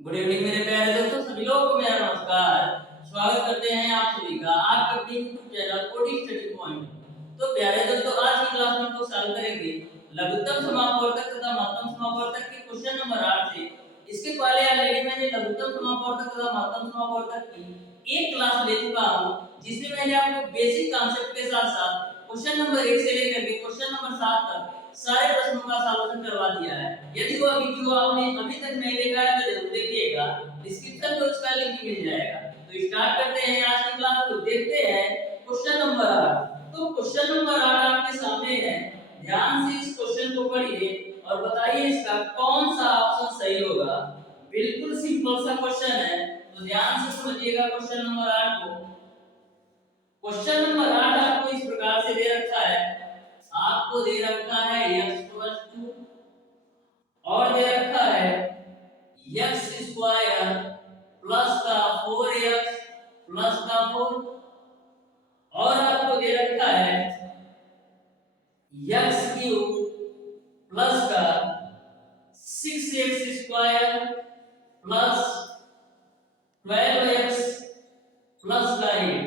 Good evening मेरे प्यारे दोस्तों, सभी लोगों को मेरा नमस्कार। स्वागत करते हैं आप सभी का आपके अपने YouTube channel coding study point. तो प्यारे दोस्तों, आज की क्लास में हम लोग सॉल्व करेंगे लघुत्तम समापवर्तक तथा महत्तम समापवर्तक के क्वेश्चन नंबर 8 से। इसके पहले ऑलरेडी मैंने लघुत्तम समापवर्तक तथा महत्तम समापवर्तक की एक क्लास ले चुका हूं, जिसमें मैंने आपको बेसिक कॉन्सेप्ट के साथ साथ क्वेश्चन नंबर 1 से लेकर के क्वेश्चन नंबर 7 तक सारे प्रश्नों का सॉल्यूशन करवा दिया है। यदि वो वीडियो आपने अभी तक नहीं देखा है तो जरूर देखिएगा, डिस्क्रिप्शन में उसका लिंक मिल जाएगा। तो स्टार्ट करते हैं आज की क्लास को। देखते हैं क्वेश्चन नंबर 8। तो क्वेश्चन नंबर 8 आपके सामने है। ध्यान से इस क्वेश्चन को पढ़िए और बताइए इसका कौन सा ऑप्शन सही होगा। बिल्कुल सिंपल सा क्वेश्चन है, तो ध्यान से समझिएगा क्वेश्चन नंबर 8 को। क्वेश्चन नंबर 8 आपको इस प्रकार से दे रखा है। आपको दे रखा है x+2 और दे रखा है x² प्लस का 4x प्लस का 4 और आपको दे रखा है x³ प्लस का 6x² प्लस 12x प्लस का 8।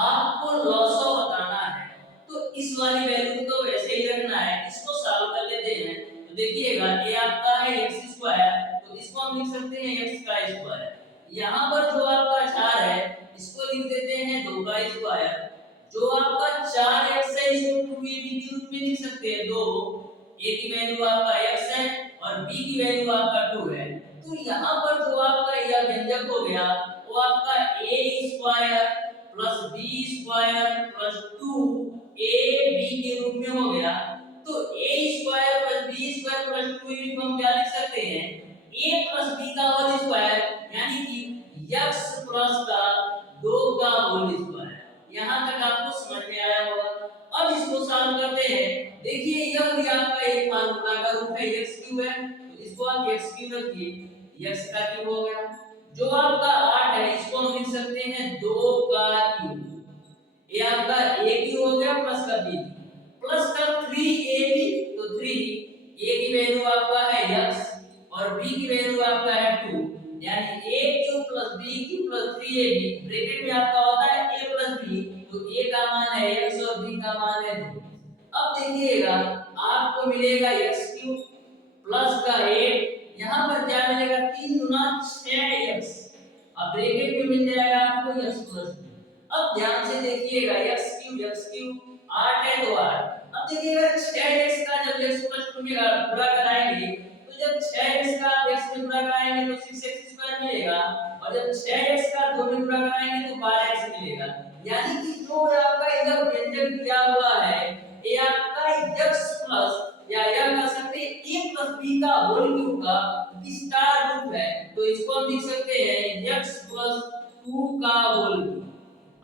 आपको लॉसो बताना है, तो इस वाली वैल्यू तो वैसे ही रखना है। इसको सॉल्व कर लेते हैं। तो देखिएगा ये आपका है x², तो इसको हम लिख सकते हैं x का स्क्वायर। यहाँ पर जो आपका 4 है इसको लिख देते हैं 2 का स्क्वायर। जो आपका 4x है इसको 2ab के रूप में लिख सकते हैं। 2 a की वैल्यू आपका x है और b की वैल्यू आपका 2 है। तो यहाँ पर जो आपका यह व्यंजक हो गया वो आपका a² plus b² plus 2ab के रूप में हो गया। तो a² plus b² plus 2ab को हम क्या लिख सकते हैं, a प्लस b का होल स्क्वायर, यानी कि x प्लस का 2 का होल स्क्वायर। यहां तक आपको समझ में आया होगा। अब इसको सॉल्व करते हैं। देखिए यह भी आपका एक फार्मूला का रूप है, x³ है, तो इसको आप x³ रखिए, x का क्यूब हो गया। जो आपका 8 है इसको हम लिख सकते हैं 2 का क्यूब। ये आपका a क्यूब हो गया प्लस का b प्लस का 3ab। तो 3 a की वैल्यू आपका है x और b की वैल्यू आपका है 2, यानी a cube plus b cube plus 3ab। Bracket में आपका होता है a प्लस b, तो a का मान है x और b का मान है 2। अब देखिएगा आपको मिलेगा x³ प्लस का 8, यहाँ पर क्या मिलेगा 3 गुना 6x। अब ब्रैकेट में मिल जाएगा आपको x प्लस 2। अब ध्यान से देखिएगा x³ 8 है तो 8। अब देखिएगा 6x का जब x प्लस 2 में पूरा कराएंगे तो जब 6x का x में पूरा कराएंगे तो 6x² मिलेगा और जब 6x का 2 में पूरा कराएंगे तो 12x मिलेगा। यानी कि जो आपका इधर व्यंजक दिया हुआ है ये आपका x प्लस या यह कह सकते हैं a प्लस b का होल क्यूब का विस्तार रूप है। तो इसको हम लिख सकते हैं x प्लस 2 का होल क्यूब।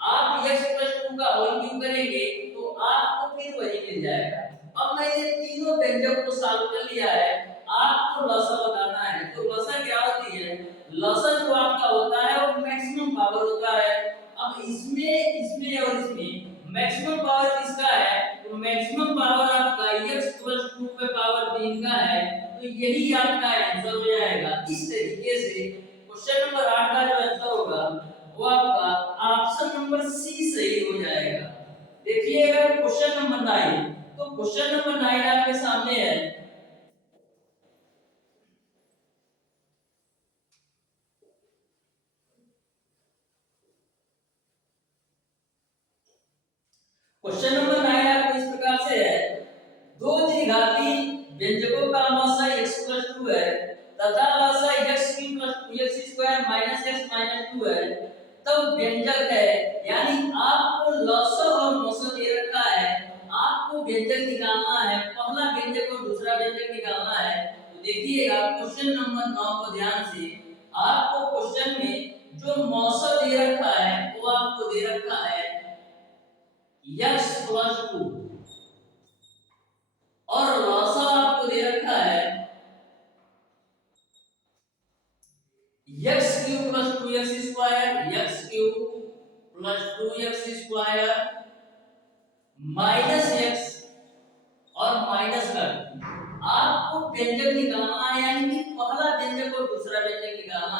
आप x प्लस 2 का होल क्यूब करेंगे तो आपको फिर वही मिल जाएगा। अब मैंने तीनों व्यंजक को सॉल्व कर लिया है, आपको लसा बताना है। तो लसा क्या होती है, लसा जो आपका होता है वो मैक्सिमम पावर होता है। अब इसमें और इसमें मैक्सिमम पावर किसका है, तो मैक्सिमम पावर आपका x प्लस 2 पे पावर 3 का है। तो यही आपका आंसर हो जाएगा। इस तरीके से क्वेश्चन नंबर 8 का जो आंसर होगा वो आपका ऑप्शन नंबर सी सही हो जाएगा। देखिएगा क्वेश्चन नंबर 9। तो क्वेश्चन नंबर 9 आपके सामने है। क्वेश्चन नंबर 9 आपको इस प्रकार से है। दो द्विघाती व्यंजकों का लसा x+2 है तथा लसा x³ + 2x² - x - 2 है, तब व्यंजक है। यानी आपको लसा और मसा दे रखा है, आपको व्यंजक निकालना है। पहला व्यंजक और दूसरा व्यंजक निकालना है। तो देखिएगा क्वेश्चन नंबर 9 को ध्यान से। आपको क्वेश्चन में जो मौसा दे रखा है वो आपको दे रखा है x+2 और लसा आपको दे रखा है x³ + 2x² x³ + 2x² minus x और माइनस का 2। आपको व्यंजक निकालना है, यानी कि पहला व्यंजक और दूसरा व्यंजक निकालना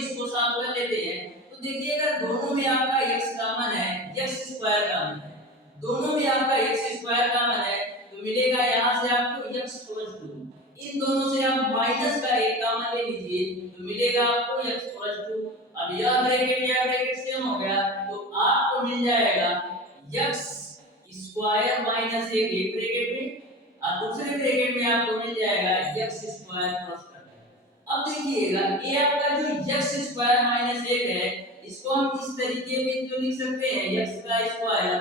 इसको सॉल्व कर लेते हैं तो देखिएगा दोनों में आपका x कॉमन है, x स्क्वायर कॉमन है, दोनों में आपका x स्क्वायर कॉमन है तो मिलेगा यहाँ से आपको x प्लस 2, इन दोनों से आप माइनस का एक कॉमन ले लीजिए तो मिलेगा आपको x प्लस 2। अब यह ब्रैकेट या ब्रैकेट सेम हो गया तो आपको मिल जाएगा x स्क्वायर माइनस एक ब्रैकेट में और दूसरे ब्रैकेट में आपको मिल जाएगा x स्क्वायर प्लस कर। अब देखिएगा ये आपका जो x स्क्वायर माइनस 1 है इसको हम इस तरीके में जो लिख सकते हैं x का स्क्वायर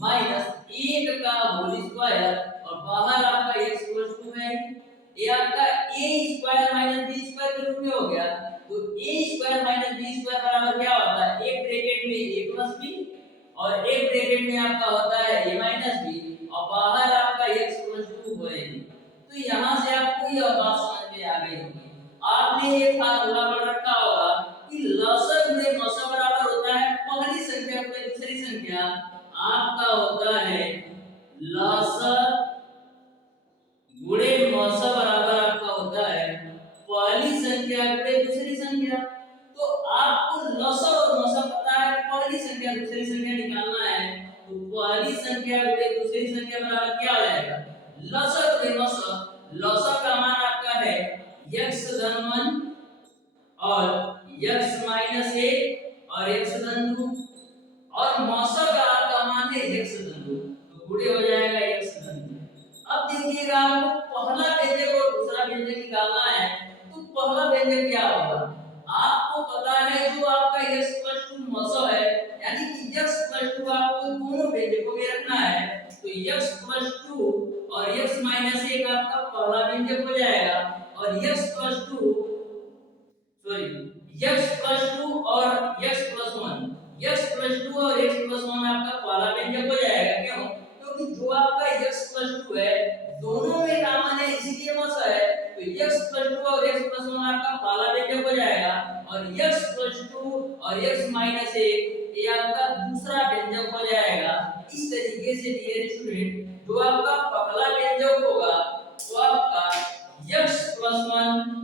माइनस 1 का होल स्क्वायर और बाहर आपका x प्लस 2 है, ये आपका a square minus b square के रूप में हो गया तो a square minus b square बराबर क्या होता है, एक ब्रैकेट में a प्लस b और एक ब्रैकेट में आपका होता है a माइनस b और बाहर आपका x प्लस 2 होएगी। तो यहां से आपको यह बात समझ में आ गई होगी। आपने एक फार्मूला पढ़ रखा होगा कि लसग में मौसा बराबर होता है पहली संख्या पे दूसरी संख्या, आपका होता है लसग गुणे मौसा बराबर आपका होता है पहली संख्या गुणे दूसरी संख्या। तो आपको लसग और मौसा पता है, पहली संख्या दूसरी संख्या निकालना है तो पहली संख्या गुणे दूसरी संख्या बराबर क्या हो जाएगा, लसग गुणे मौसा। लसग का मान आपका है x धन 1 और x माइनस 1 और x धन 2 और मौसा का आपका मान है x धन 2 तो गुणे हो जाएगा x धन 2। अब देखिएगा आपको पहला व्यंजक और दूसरा व्यंजक निकालना है तो पहला व्यंजक क्या होगा, आपको पता है जो आपका x प्लस 2 मौसा है यानी कि x प्लस 2 आपको दोनों व्यंजकों में रखना है तो x प्लस 2 और x माइनस 1 आपका पहला व्यंजक हो जाएगा और x प्लस 2 और x प्लस 1 आपका पहला व्यंजक हो जाएगा। क्यों, क्योंकि जो आपका x प्लस 2 है दोनों में कॉमन है इसलिए मौसा है तो x प्लस 2 और x प्लस 1 आपका पहला व्यंजक हो जाएगा और x प्लस 2 और x माइनस 1 ये आपका दूसरा व्यंजक हो जाएगा। इस तरीके से डियर स्टूडेंट जो आपका पहला व्यंजक होगा वो आपका x प्लस 1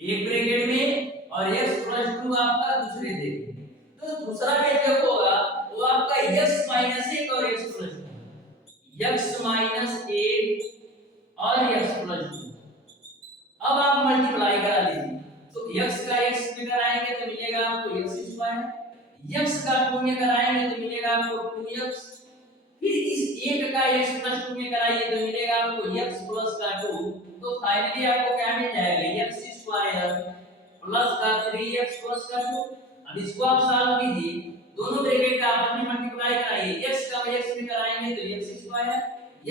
एक ब्रैकेट में और x प्लस 2 आपका दूसरे ब्रैकेट में, तो दूसरा व्यंजक होगा वो आपका x माइनस 1 और x प्लस 2, x माइनस 1 और x प्लस 2। अब आप मल्टीप्लाई करा लीजिए तो x का x में कराएंगे तो मिलेगा आपको x स्क्वायर, x का 2 में कराएंगे तो मिलेगा आपको 2x, फिर इस 1 का x प्लस 2 में कराइए तो मिलेगा आपको x प्लस का 2 तो फाइनली आपको क्या मिल जाएगा x स्क्वायर प्लस का 3x प्लस का 2। अब इसको आप सॉल्व कीजिए, दोनों ब्रैकेट का आपस में मल्टीप्लाई कराइए, x का x में कराएंगे तो x स्क्वायर,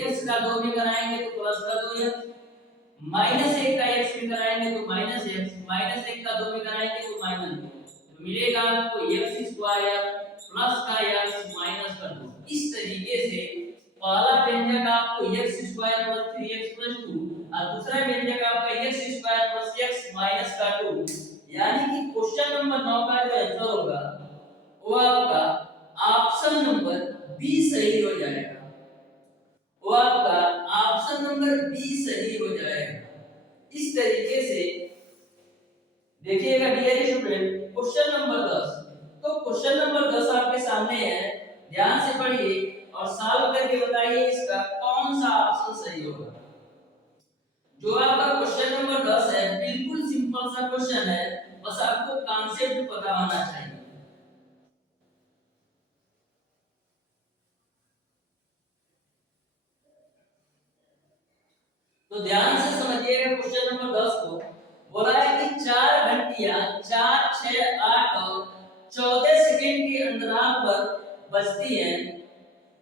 x का 2 में कराएंगे तो प्लस का 2x, माइनस 1 का x में कराएंगे तो माइनस x, माइनस 1 का 2 में कराएंगे तो माइनस 2 तो मिलेगा आपको x स्क्वायर प्लस का x माइनस का 2। इस तरीके से पहला व्यंजक आपको x square plus 3x plus 2 और दूसरा व्यंजक आपका x square plus x minus का 2, यानी कि क्वेश्चन नंबर 9 का जो आंसर होगा वो आपका ऑप्शन नंबर बी सही हो जाएगा, वो आपका ऑप्शन नंबर बी सही हो जाएगा। इस तरीके से देखिएगा डियर स्टूडेंट क्वेश्चन नंबर 10, तो क्वेश्चन नंबर 10 आपके सामने है, ध्यान से पढ़िए और सॉल्व करके बताइए इसका कौन सा ऑप्शन सही होगा। जो आपका क्वेश्चन नंबर 10 है बिल्कुल सिंपल सा क्वेश्चन है, बस आपको कॉन्सेप्ट पता होना चाहिए। तो ध्यान से समझिएगा क्वेश्चन नंबर 10 को। बोला है कि 4 घंटियां 4, 6, 8 और 14 सेकंड के अंतराल पर बजती हैं,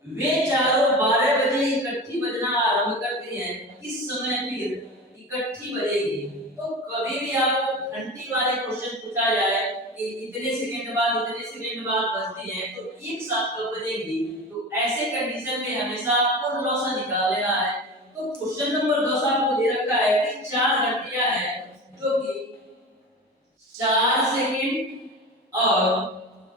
वे चारों 12 बजे इकट्ठी बजना आरंभ करती हैं, किस समय फिर इकट्ठी बजेगी। तो कभी भी आपको घंटी वाले क्वेश्चन पूछा जाए कि इतने सेकंड बाद बजती हैं तो एक साथ कब बजेगी, तो ऐसे कंडीशन में हमेशा आपको लॉस निकाल लेना है। तो क्वेश्चन नंबर 10 आपको दे रखा है कि 4 घंटियां हैं जो कि 4 सेकंड और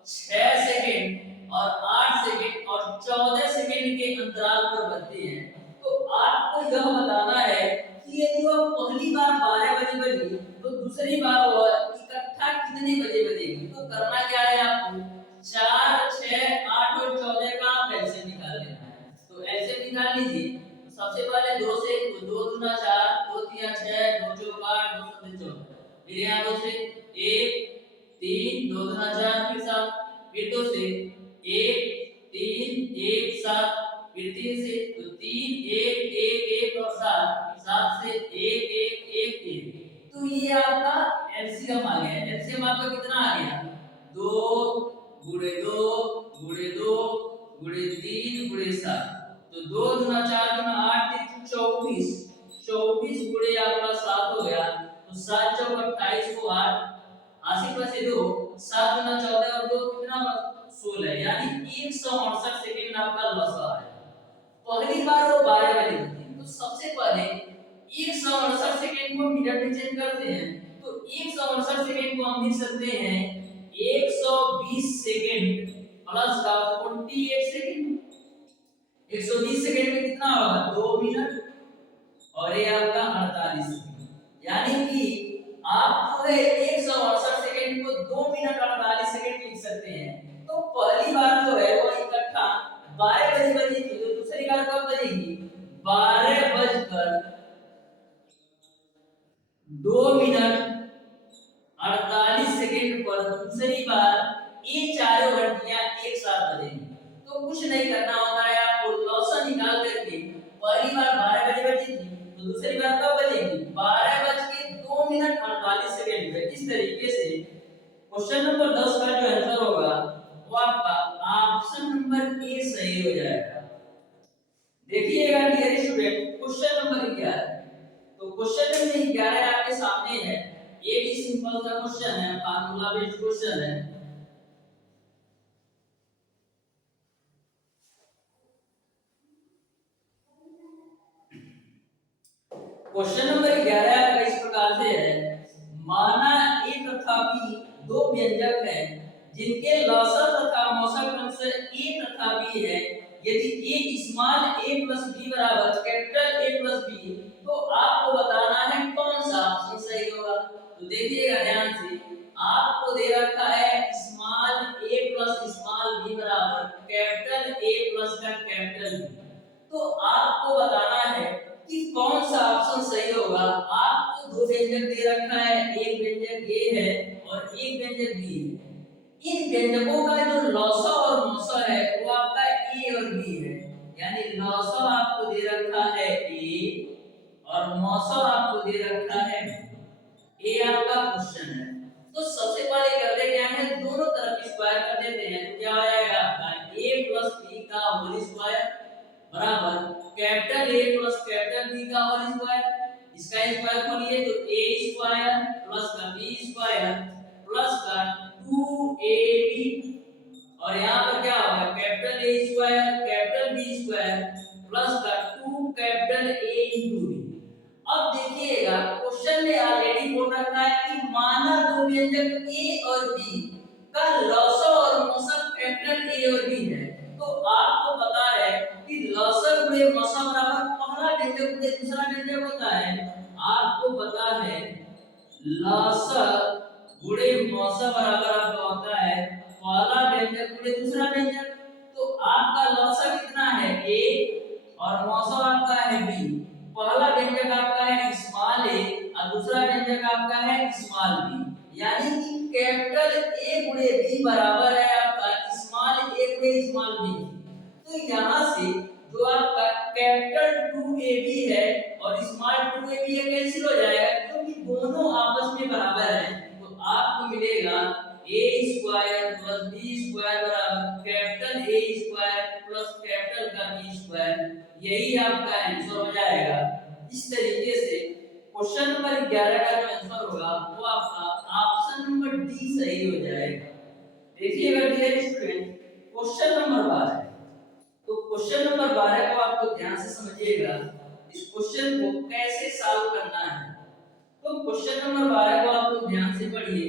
6 सेकंड और 8 सेकंड और 14 सेकंड के अंतराल पर बजती हैं। तो आपको यह बताना है कि यदि वह पहली बार 12 बजे बजी तो दूसरी बार वह फिर यहाँ 2 से 1 3 2 दूना 4 फिर 7 फिर 2 से 1 3 1 7 फिर 3 से तो 3 1 1 1 और 7 7 से 1 1 1 1 तो ये आपका एलसीएम आ गया। एलसीएम आपका कितना आ गया 2 गुणे 2 गुणे 2 गुणे 3 गुणे 7 तो 2 दूना 4 दूना 8 3 24 24 गुणे आपका 7 हो गया तो 7 चौक 28 को 8 80 में से 2 7 दूना 14 और 2 कितना 16 यानी 168 सेकंड आपका लॉस आ रहा है। पहली बार वो 12 वाली होती है तो सबसे पहले 168 सेकंड को मिनट में चेंज करते हैं तो 168 सेकंड को हम लिख सकते हैं 120 सेकंड प्लस का 48 सेकंड 120 सेकंड में कितना होगा 2 मिनट और ये आपका 48 सेकंड यानी कि आप जो है 168 सेकंड को 2 मिनट 48 सेकंड लिख सकते हैं। तो पहली बार जो है वो इकट्ठा 12 बजे बजेगी तो दूसरी बार कब बजेगी 12 बजकर 2 मिनट 48 सेकंड पर दूसरी बार ये चारों घंटियां एक साथ बजेंगी। तो कुछ नहीं करना होता है आपको लॉसन निकाल करके पहली बार 12 बजे बजी थी तो दूसरी बार कब बजेगी 12 बज के 2 मिनट 48 सेकंड पे। इस तरीके से क्वेश्चन नंबर 10 का जो आंसर होगा वो आपका ऑप्शन नंबर ए सही हो जाएगा। देखिएगा डियर स्टूडेंट क्वेश्चन नंबर 11 तो क्वेश्चन नंबर 11 आपके सामने है। ये भी सिंपल सा क्वेश्चन है फार्मूला बेस्ड क्वेश्चन है। क्वेश्चन नंबर 11 आपका इस प्रकार से है माना ए तथा बी दो व्यंजक हैं जिनके लसअ तथा मौसक अंश ए तथा बी है। यदि ए स्मॉल a प्लस b बराबर कैपिटल A प्लस b तो आपको बताना है कौन सा ऑप्शन सही होगा। तो देखिएगा ध्यान से आपको दे रखा है small a plus small b बराबर कैपिटल A प्लस का कैपिटल B तो आपको बताना है कि कौन सा ऑप्शन सही होगा। आपको दो व्यंजक दे रखा है एक व्यंजक a है और एक व्यंजक b है। इन व्यंजकों का जो लॉसा और मौसा है वो आपका a और b है यानी लॉसा आपको दे रखा है a और मौसा आपको दे रखा है a आपका क्वेश्चन है। तो सबसे पहले करते क्या है दोनों तरफ स्क्वायर कर देते हैं तो क्या हो जाएगा आपका a प्लस b का होल स्क्वायर बराबर capital A plus capital B का होल स्क्वायर। इसका स्क्वायर खोलिए तो a स्क्वायर प्लस का b स्क्वायर प्लस का 2ab और यहाँ पर क्या होगा capital A square capital B square plus का 2 कैपिटल A इंटू B। अब देखिएगा क्वेश्चन में ऑलरेडी बोल रखा है कि माना दो व्यंजक A और B का लॉसा और मौसक कैपिटल A और B है। तो आपको पता है कि लॉसा गुणे मौसा बराबर पहला व्यंजक गुणे दूसरा व्यंजक होता है। आपको पता है लॉसा गुणे मौसा बराबर आपका होता है पहला व्यंजक गुणे दूसरा व्यंजक। तो आपका लॉसा कितना है a और मौसा आपका है b। पहला व्यंजक आपका है स्मॉल a और दूसरा व्यंजक आपका है स्मॉल b यानी कि कैपिटल A गुणे b बराबर है आपका स्मॉल a गुणे स्मॉल b। तो यहां से जो आपका कैपिटल 2ab है और स्मॉल 2ab ये कैंसिल हो जाएगा क्योंकि दोनों आपस में बराबर हैं। तो आपको मिलेगा a square plus b square बराबर capital A square plus capital का B स्क्वायर यही आपका आंसर हो जाएगा। इस तरीके से क्वेश्चन नंबर 11 का जो आंसर होगा वो आपका ऑप्शन नंबर डी सही हो जाएगा। देखिएगा डियर स्टूडेंट क्वेश्चन नंबर 12 तो क्वेश्चन नंबर 12 को आपको ध्यान से समझिएगा इस क्वेश्चन को कैसे सॉल्व करना है। तो क्वेश्चन नंबर 12 को आप लोग ध्यान से पढ़िए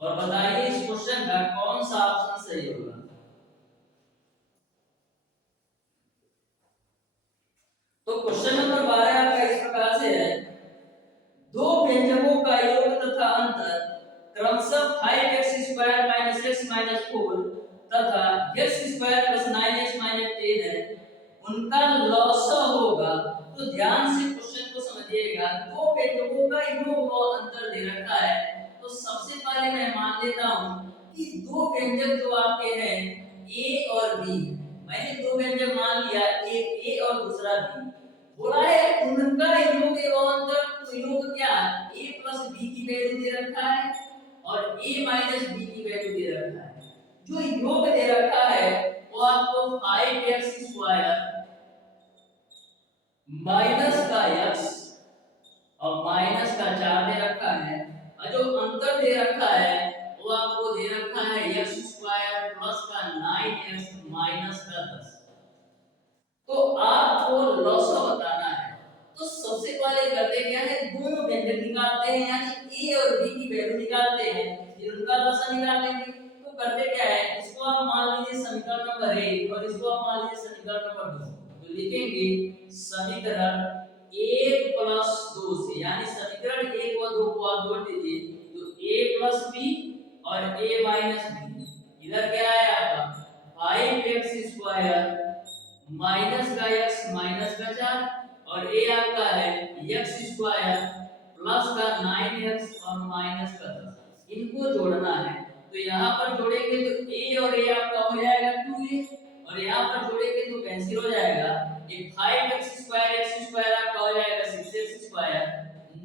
और बताइए इस क्वेश्चन का कौन सा ऑप्शन सही होगा। तो क्वेश्चन नंबर 12 आपका इस प्रकार से है दो व्यंजकों का योग तथा अंतर क्रमशः 5x² - x - 4 तथा x² + 9x - 10 है उनका लॉसा होगा। तो ध्यान से क्वेश्चन को समझिएगा दो व्यंजकों का योग और अंतर दे रखा है, तो सबसे पहले मैं मान लेता हूं कि दो व्यंजक जो आपके हैं ए और बी, मैंने दो व्यंजक मान लिया, एक ए और दूसरा बी। बोला है उनका योग एवं अंतर, तो योग क्या a प्लस बी की वैल्यू दे रखा है और a माइनस बी की वैल्यू दे रखा है। जो योग दे रखा है वो आपको 5x स्क्वायर माइनस का x और माइनस का 4 दे रखा है, और जो अंतर दे रखा है वो आपको दे रखा है x स्क्वायर प्लस का 9x माइनस का 10। तो आपको लॉसो बताना है, तो सबसे पहले करते क्या है, दोनों व्यंजक निकालते हैं, यानी a और b की वैल्यू निकालते हैं, फिर उनका लॉसो निकाल लेंगे। तो करते क्या है, इसको आप मान लीजिए समीकरण नंबर 1 और इसको आप मान लीजिए समीकरण नंबर 2। तो लिखेंगे समीकरण 1 प्लस 2 से, यानी समीकरण 1 और 2 को आप जोड़ दीजिए, तो a प्लस b और a माइनस b, इधर क्या है आपका 5x स्क्वायर माइनस का x माइनस का 4 और a आपका है x स्क्वायर प्लस का 9x और माइनस का 10। इनको जोड़ना है, तो यहाँ पर जोड़ेंगे तो a और a आपका हो जाएगा 2a, और यहाँ पर जोड़ेंगे तो कैंसिल हो जाएगा, ये 5x स्क्वायर आपका हो जाएगा 6x स्क्वायर,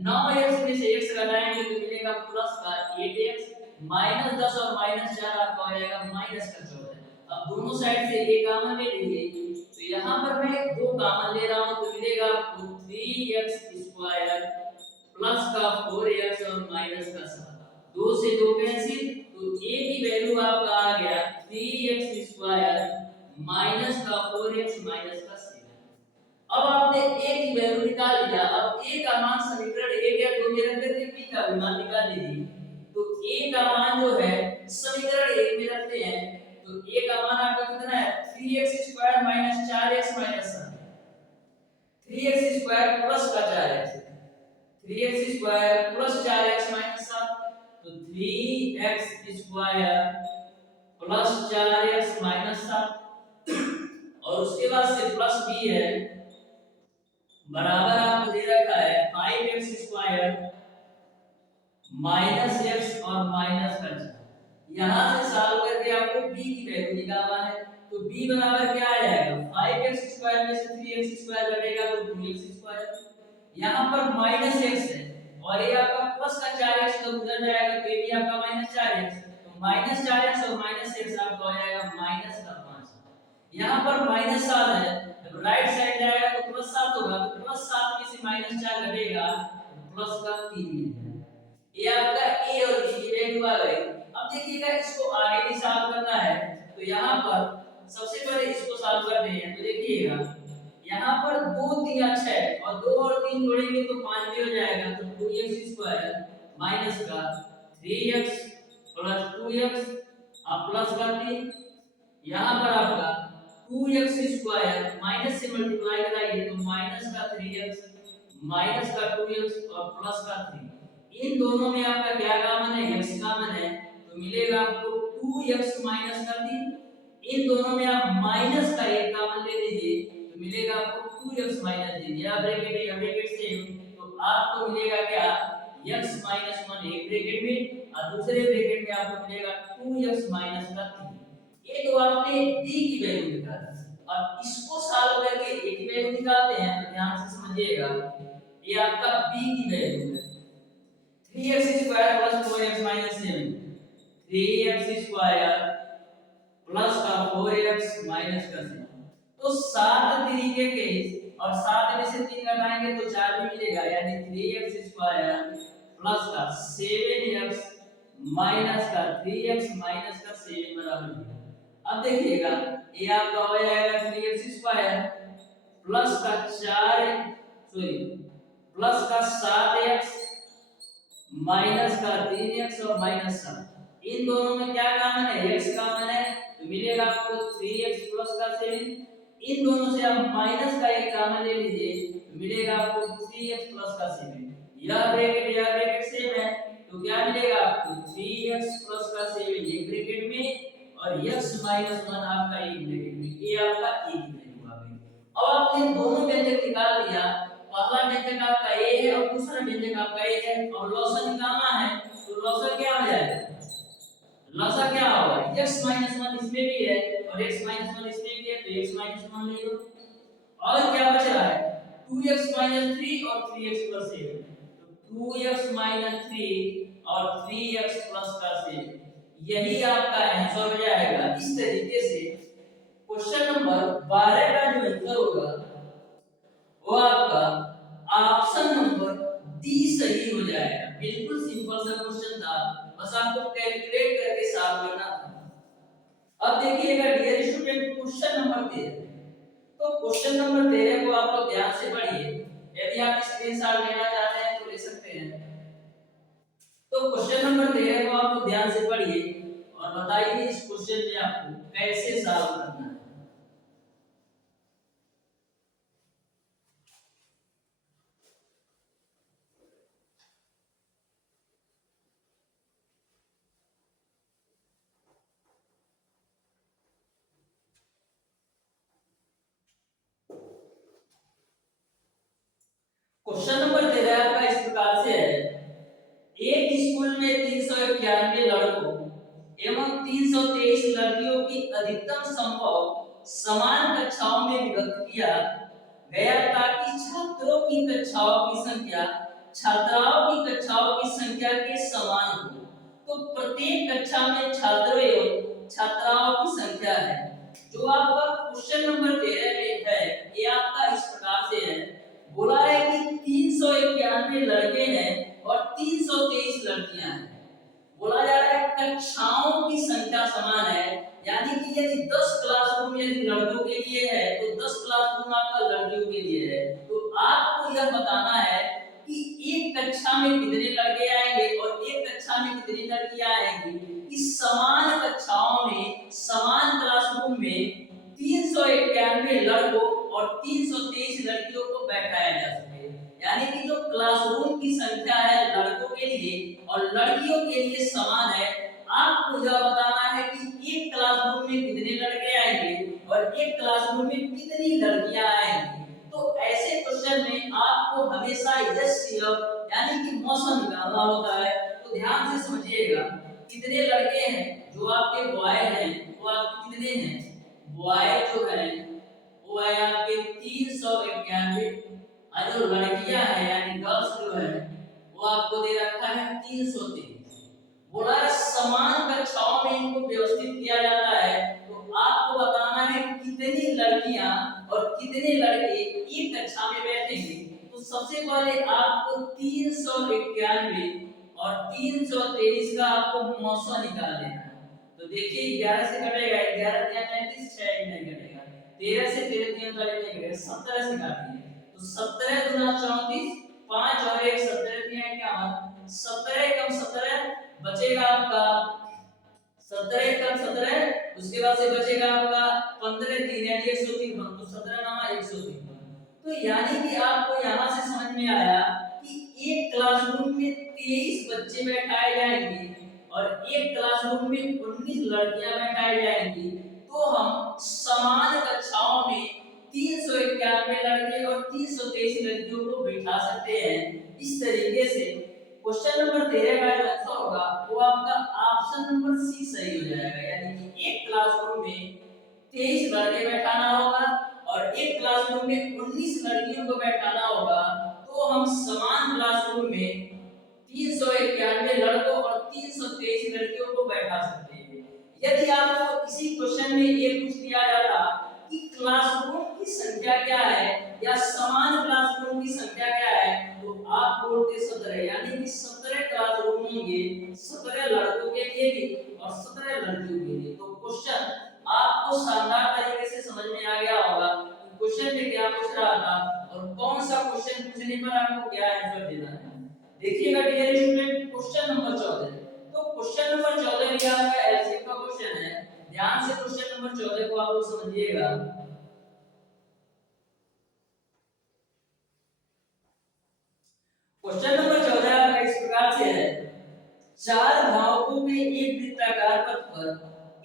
9x में से x घटाएंगे तो मिलेगा प्लस का 8x, माइनस 10 और माइनस 4 आपका हो जाएगा माइनस का 14। अब दोनों साइड से a कॉमन ले लीजिए, तो यहाँ पर मैं दो कॉमन ले रहा हूँ, तो मिलेगा आपको 3x स्क्वायर प्लस का 4x और माइनस का 7, 2 से 2 कैंसिल, तो a की वैल्यू आपका आ गया 3x स्क्वायर माइनस का 4x माइनस का 7। अब आपने a की वैल्यू निकाल लिया, अब a का मान समीकरण 1 या 2 में रख करके b का भी मान निकाल लीजिए। तो a का मान जो है समीकरण 1 में रखते हैं, तो a का मान आपका कितना है 3x square minus 4x minus 7, 3x square plus का 4x, 3x square plus 4x minus 7, तो 3x square plus 4x minus 7, और उसके बाद से प्लस b है बराबर आपको दे रखा है 5x स्क्वायर माइनस x और माइनस का 4। यहाँ से सॉल्व करके आपको b की वैल्यू निकालना है, तो b बराबर क्या आ जाएगा 5x स्क्वायर में से 3x स्क्वायर घटेगा तो 2x स्क्वायर, यहाँ पर माइनस x है और ये आपका प्लस का 4x तो उधर जाएगा, तो ये भी आपका माइनस 4x, तो माइनस 4x और माइनस x आपका हो जाएगा माइनस का 5। यहाँ पर माइनस 7 है, जब राइट साइड जाएगा तो प्लस 7 होगा, तो प्लस 7 में से माइनस 4 घटेगा तो प्लस का 3 मिलेगा। ये आपका a और b की वैल्यू आ गई। अब देखिएगा इसको आगे भी सॉल्व करना है, तो यहाँ पर सबसे पहले इसको सॉल्व करते हैं, तो देखिएगा यहाँ पर 2 3 6 और 2 और 3 जोड़ेंगे तो 5 भी हो जाएगा, तो 2x स्क्वायर माइनस का 3x प्लस 2x अब प्लस का 3, यहाँ पर आपका 2x स्क्वायर माइनस से मल्टीप्लाई कराइए तो माइनस का 3x माइनस का 2x और प्लस का 3, इन दोनों में आपका क्या कॉमन है x कॉमन है, तो मिलेगा आपको 2x माइनस का 3, इन दोनों में आप माइनस का 1 कॉमन ले लीजिए तो मिलेगा आपको 2x माइनस 3, यह ब्रैकेट सेम, तो आपको मिलेगा क्या x माइनस 1 एक ब्रैकेट में और दूसरे ब्रैकेट में आपको मिलेगा 2x माइनस का 3। ये तो आपने b की वैल्यू निकाली, अब इसको सॉल्व करके a की वैल्यू निकालते हैं, तो ध्यान से समझिएगा, ये आपका b की वैल्यू है 3x square plus 4x minus 7, 3x square plus का 4x माइनस का 7, तो 7 तरीके के और 7 में से 3 घटाएंगे तो 4 भी मिलेगा, यानी 3x स्क्वायर प्लस का 7x माइनस का 3x माइनस का 7 बराबर 0। अब देखिएगा ये आपका हो जाएगा 3x स्क्वायर प्लस का 7x माइनस का 3x और माइनस 7, इन दोनों में क्या कॉमन है x कॉमन है, तो मिलेगा आपको 3x प्लस का 7, इन दोनों से आप माइनस का 1 कॉमन ले लीजिए तो मिलेगा आपको 3x प्लस का 7, यह ब्रैकेट सेम है, तो क्या मिलेगा आपको 3x प्लस का 7 एक ब्रैकेट में और x माइनस 1 आपका एक ब्रैकेट में, ये आपका a की वैल्यू आ गई। अब आपने दोनों व्यंजक निकाल लिया, पहला व्यंजक आपका ए है और दूसरा व्यंजक आपका ए है और लॉसा निकालना है तो लॉसा क्या हो जाएगा, लॉसा क्या होगा x माइनस 1 इसमें भी है और x माइनस 1 इसमें भी है तो x माइनस 1 ले लो और क्या बच रहा है 2x माइनस 3 और 3x प्लस 7 तो 2x माइनस 3 और 3x प्लस का 7 यही आपका आंसर हो जाएगा। इस तरीके से क्वेश्चन नंबर 12 का जो आंसर होगा वो आपका ऑप्शन नंबर डी सही हो जाएगा। बिल्कुल सिंपल सा क्वेश्चन था, बस आपको कैलकुलेट करके सॉल्व करना था। अब देखिएगा डियर स्टूडेंट क्वेश्चन नंबर 13, तो क्वेश्चन नंबर 13 को आप लोग ध्यान से पढ़िए, यदि आप स्क्रीनशॉट लेना चाहते हैं तो ले सकते हैं। तो क्वेश्चन नंबर 13 को आप लोग ध्यान से पढ़िए और बताइए इस क्वेश्चन में आपको कैसे सॉल्व करना है। क्वेश्चन नंबर 13 आपका इस प्रकार से है, एक स्कूल में 391 लड़कों एवं 323 लड़कियों की अधिकतम संभव समान कक्षाओं में विभक्त किया गया ताकि छात्रों की कक्षाओं की संख्या छात्राओं की कक्षाओं की संख्या के समान हो। तो प्रत्येक कक्षा में छात्रों एवं छात्राओं की संख्या है। जो आपका क्वेश्चन नंबर 13 में है ये आपका इस प्रकार से है, बोला है कि 391 लड़के हैं और 323 लड़कियां हैं। बोला जा रहा है कक्षाओं की संख्या समान है, यानी कि यदि 10 क्लासरूम यदि लड़कों के लिए है तो 10 क्लासरूम आपका लड़कियों के लिए है। तो आपको यह बताना है कि एक कक्षा में कितने लड़के आएंगे और एक कक्षा में कितनी लड़कियां आएंगी। इस समान कक्षाओं में समान क्लासरूम में 391 लड़कों और 323 लड़कियों को बैठाया जा सके, यानी कि जो क्लासरूम की संख्या है लड़कों के लिए और लड़कियों के लिए समान है। आपको यह बताना है कि एक क्लासरूम में कितने लड़के आएंगे और एक क्लासरूम में कितनी लड़कियां आएंगी। तो ऐसे क्वेश्चन में आपको हमेशा यस यानी कि मौसम निकालना होता है। तो ध्यान से समझिएगा, कितने लड़के हैं जो आपके बॉय हैं वो आपके कितने हैं, बॉय जो है वो है आपके 391 और जो लड़कियां हैं यानी गर्ल्स जो है वो आपको दे रखा है 323। बोला समान कक्षाओं में इनको व्यवस्थित किया जाता है। तो आपको बताना है कितनी लड़कियां और कितने लड़के एक कक्षा में बैठेंगे। तो सबसे पहले आपको 391 और 323 का आपको मौसा निकाल देना है। तो देखिए 11 से कटेगा 11 3 35 6 नहीं कटेगा, 13 से 13 3 नहीं कटेगा, 17 से काटिए तो 17 दूना 34 5 और 1 17 3 क्या 17 कम 17 बचेगा आपका 17 कम 17, उसके बाद से बचेगा आपका 15 3 यानी 153 तो 17 नामा 153। तो यानी कि आपको यहां से समझ में आया कि एक क्लासरूम में 23 बच्चे बैठाए जाएंगे और एक क्लासरूम में 19 लड़कियां बैठाई जाएंगी। तो हम समान कक्षाओं में 391 लड़के और 323 लड़कियों को बिठा सकते हैं। इस तरीके से क्वेश्चन नंबर 13 का जो आंसर होगा वो आपका ऑप्शन नंबर सी सही हो जाएगा, यानी कि एक क्लासरूम में 23 लड़के बैठाना होगा और एक क्लासरूम में 19 लड़कियों को बैठाना होगा। तो हम समान क्लासरूम में 391 लड़कों और 323 लड़कियों को बैठा सकते हैं। यदि आपको इसी क्वेश्चन में ये पूछ दिया जाता कि क्लासरूम की संख्या क्या है या समान क्लासरूम की संख्या क्या है तो आप बोलते 17, यानी कि 17 क्लासरूम होंगे, 17 लड़कों के लिए भी और 17 लड़कियों के लिए। तो क्वेश्चन आपको शानदार तरीके से समझ में आ गया होगा कि क्वेश्चन में क्या पूछ रहा था और कौन सा क्वेश्चन पूछने पर आपको क्या आंसर देना है। देखिएगा डियर स्टूडेंट क्वेश्चन नंबर 14, तो क्वेश्चन नंबर 14 भी आपका एलसीएम का क्वेश्चन है। ध्यान से क्वेश्चन नंबर 14 को आप लोग समझिएगा। क्वेश्चन नंबर 14 आपका इस प्रकार से है, चार धावकों में एक वृत्ताकार पथ पर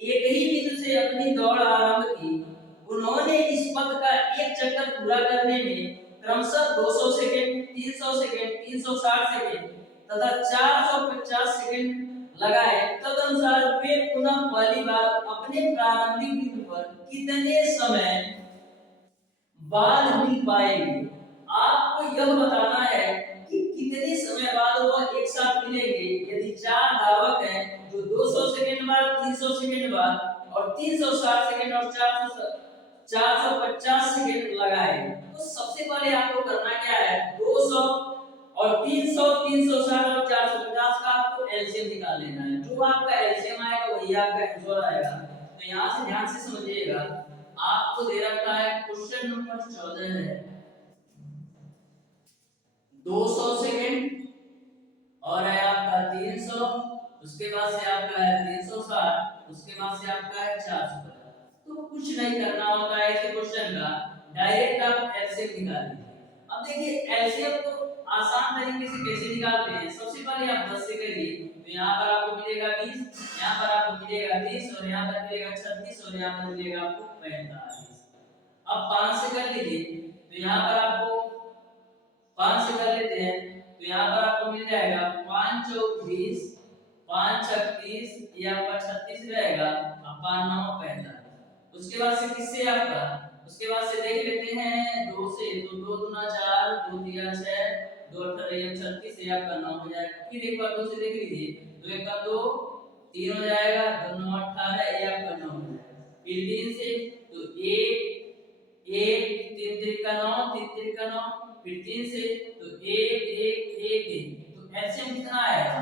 एक ही बिंदु से अपनी दौड़ आरंभ की। उन्होंने इस पथ का एक चक्कर पूरा करने में क्रमशः 200 सेकंड, 300 सेकंड, 360 सेकंड तथा 450 सेकंड लगाए, तदनुसार वे पुनः पहली बार अपने प्रारंभिक बिंदु पर कितने समय बाद मिल पाएंगे। आपको यह बताना है कि कितने समय बाद वह एक साथ मिलेंगे। यदि चार धावक हैं जो 200 सेकंड बाद, 300 सेकंड बाद और 360 सेकंड और 450 सेकंड लगाए, तो सबसे पहले आपको करना क्या है, 200 और 300, 360 और 450 का आपको एलसीएम निकाल लेना है। जो आपका एलसीएम आएगा वही आपका आंसर आएगा। तो यहाँ से ध्यान से समझिएगा, आपको दे रखा है क्वेश्चन नंबर 14 है 200 सेकंड और है आपका 300, उसके बाद से आपका है 360, उसके बाद से आपका है 450। तो कुछ नहीं करना होता है इस क्वेश्चन का, डायरेक्ट आप एलसीएम निकाल लीजिए। अब देखिए एलसीएम को आसान तरीके से कैसे निकालते हैं। सबसे पहले आप 10 से करिए, तो यहाँ पर आपको मिलेगा 20, यहाँ पर आपको मिलेगा 30 और यहाँ पर मिलेगा 36 और यहाँ पर मिलेगा आपको 45। अब 5 से कर लीजिए, तो यहाँ पर आपको 5 से कर लेते हैं, तो यहाँ पर आपको मिल जाएगा 5 चौक 20, 5 छक 30, ये आपका 36 रहेगा, अब 5 9 45। उसके बाद से किससे आपका, उसके बाद से देख लेते हैं 2 से, तो 2 दूना 4, 2 तिया 6, 2 अठारह 36, ये आपका 9 हो जाएगा। फिर एक बार 2 से देख लीजिए, 2 एक का 2, 3 हो जाएगा, 2 9 18, ये आपका 9 हो जाएगा। फिर 3 से, तो 1 1 3 3 का 9, 3 3 का 9, फिर 3 से, तो 1 1 1 1, तो एलसीएम कितना आएगा,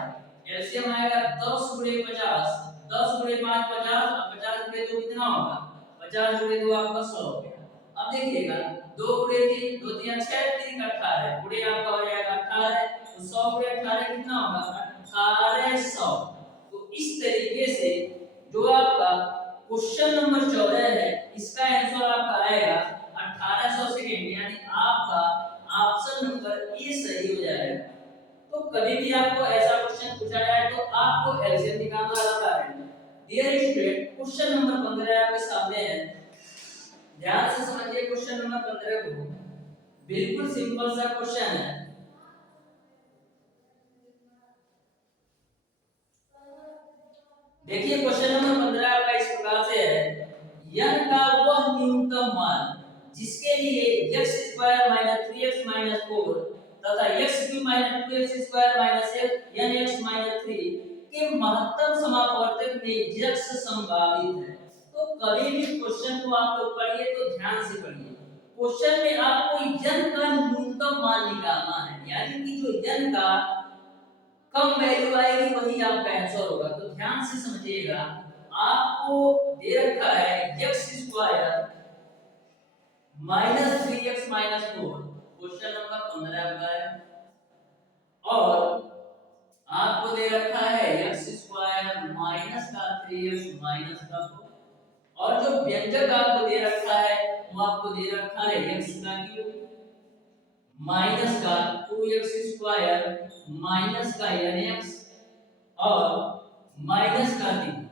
एलसीएम आएगा 10 गुणे 50, 10 गुणे 5 50, अब 50 गुणे 2 कितना होगा, 50 गुणे 2 आपका 100 हो गया। अब देखिएगा 2 गुणे 3, 2 3 6, 3 का 18, गुणे आपका हो जाएगा 18, तो 100 गुणे 18 कितना होगा, 1800। तो इस तरीके से जो आपका क्वेश्चन नंबर 14 है, इसका आंसर आपका आएगा 1800 सेकंड, यानी आपका ऑप्शन नंबर ए सही हो जाएगा। तो कभी भी आपको ऐसा क्वेश्चन पूछा जाए तो आपको एलसीएम निकालना आता है। डियर स्टूडेंट, क्वेश्चन नंबर 15 आपके सामने है, ध्यान से समझिए क्वेश्चन नंबर 15 को। बिल्कुल सिंपल सा क्वेश्चन है। देखिए क्वेश्चन नंबर 15 आपका इस प्रकार से है, n का वह न्यूनतम मान जिसके लिए x square minus 3x minus 4 तथा x cube minus 2x square minus nx minus 3 के महत्तम समापवर्तक में यक्ष संभावित है। तो कभी भी क्वेश्चन को आप लोग पढ़िए तो ध्यान से पढ़िए। क्वेश्चन में आपको n का न्यूनतम मान निकालना है, यानी कि जो n का कम वैल्यू आएगी वही आपका आंसर होगा। तो ध्यान से समझिएगा, आपको दे रखा है x square minus 3x minus 4, question number 15 का है, और आपको दे रखा है x स्क्वायर माइनस का 3x माइनस का 4, और जो व्यंजक आपको दे रखा है वो आपको दे रखा है x का क्यूब माइनस का 2x स्क्वायर माइनस का nx और माइनस का 3।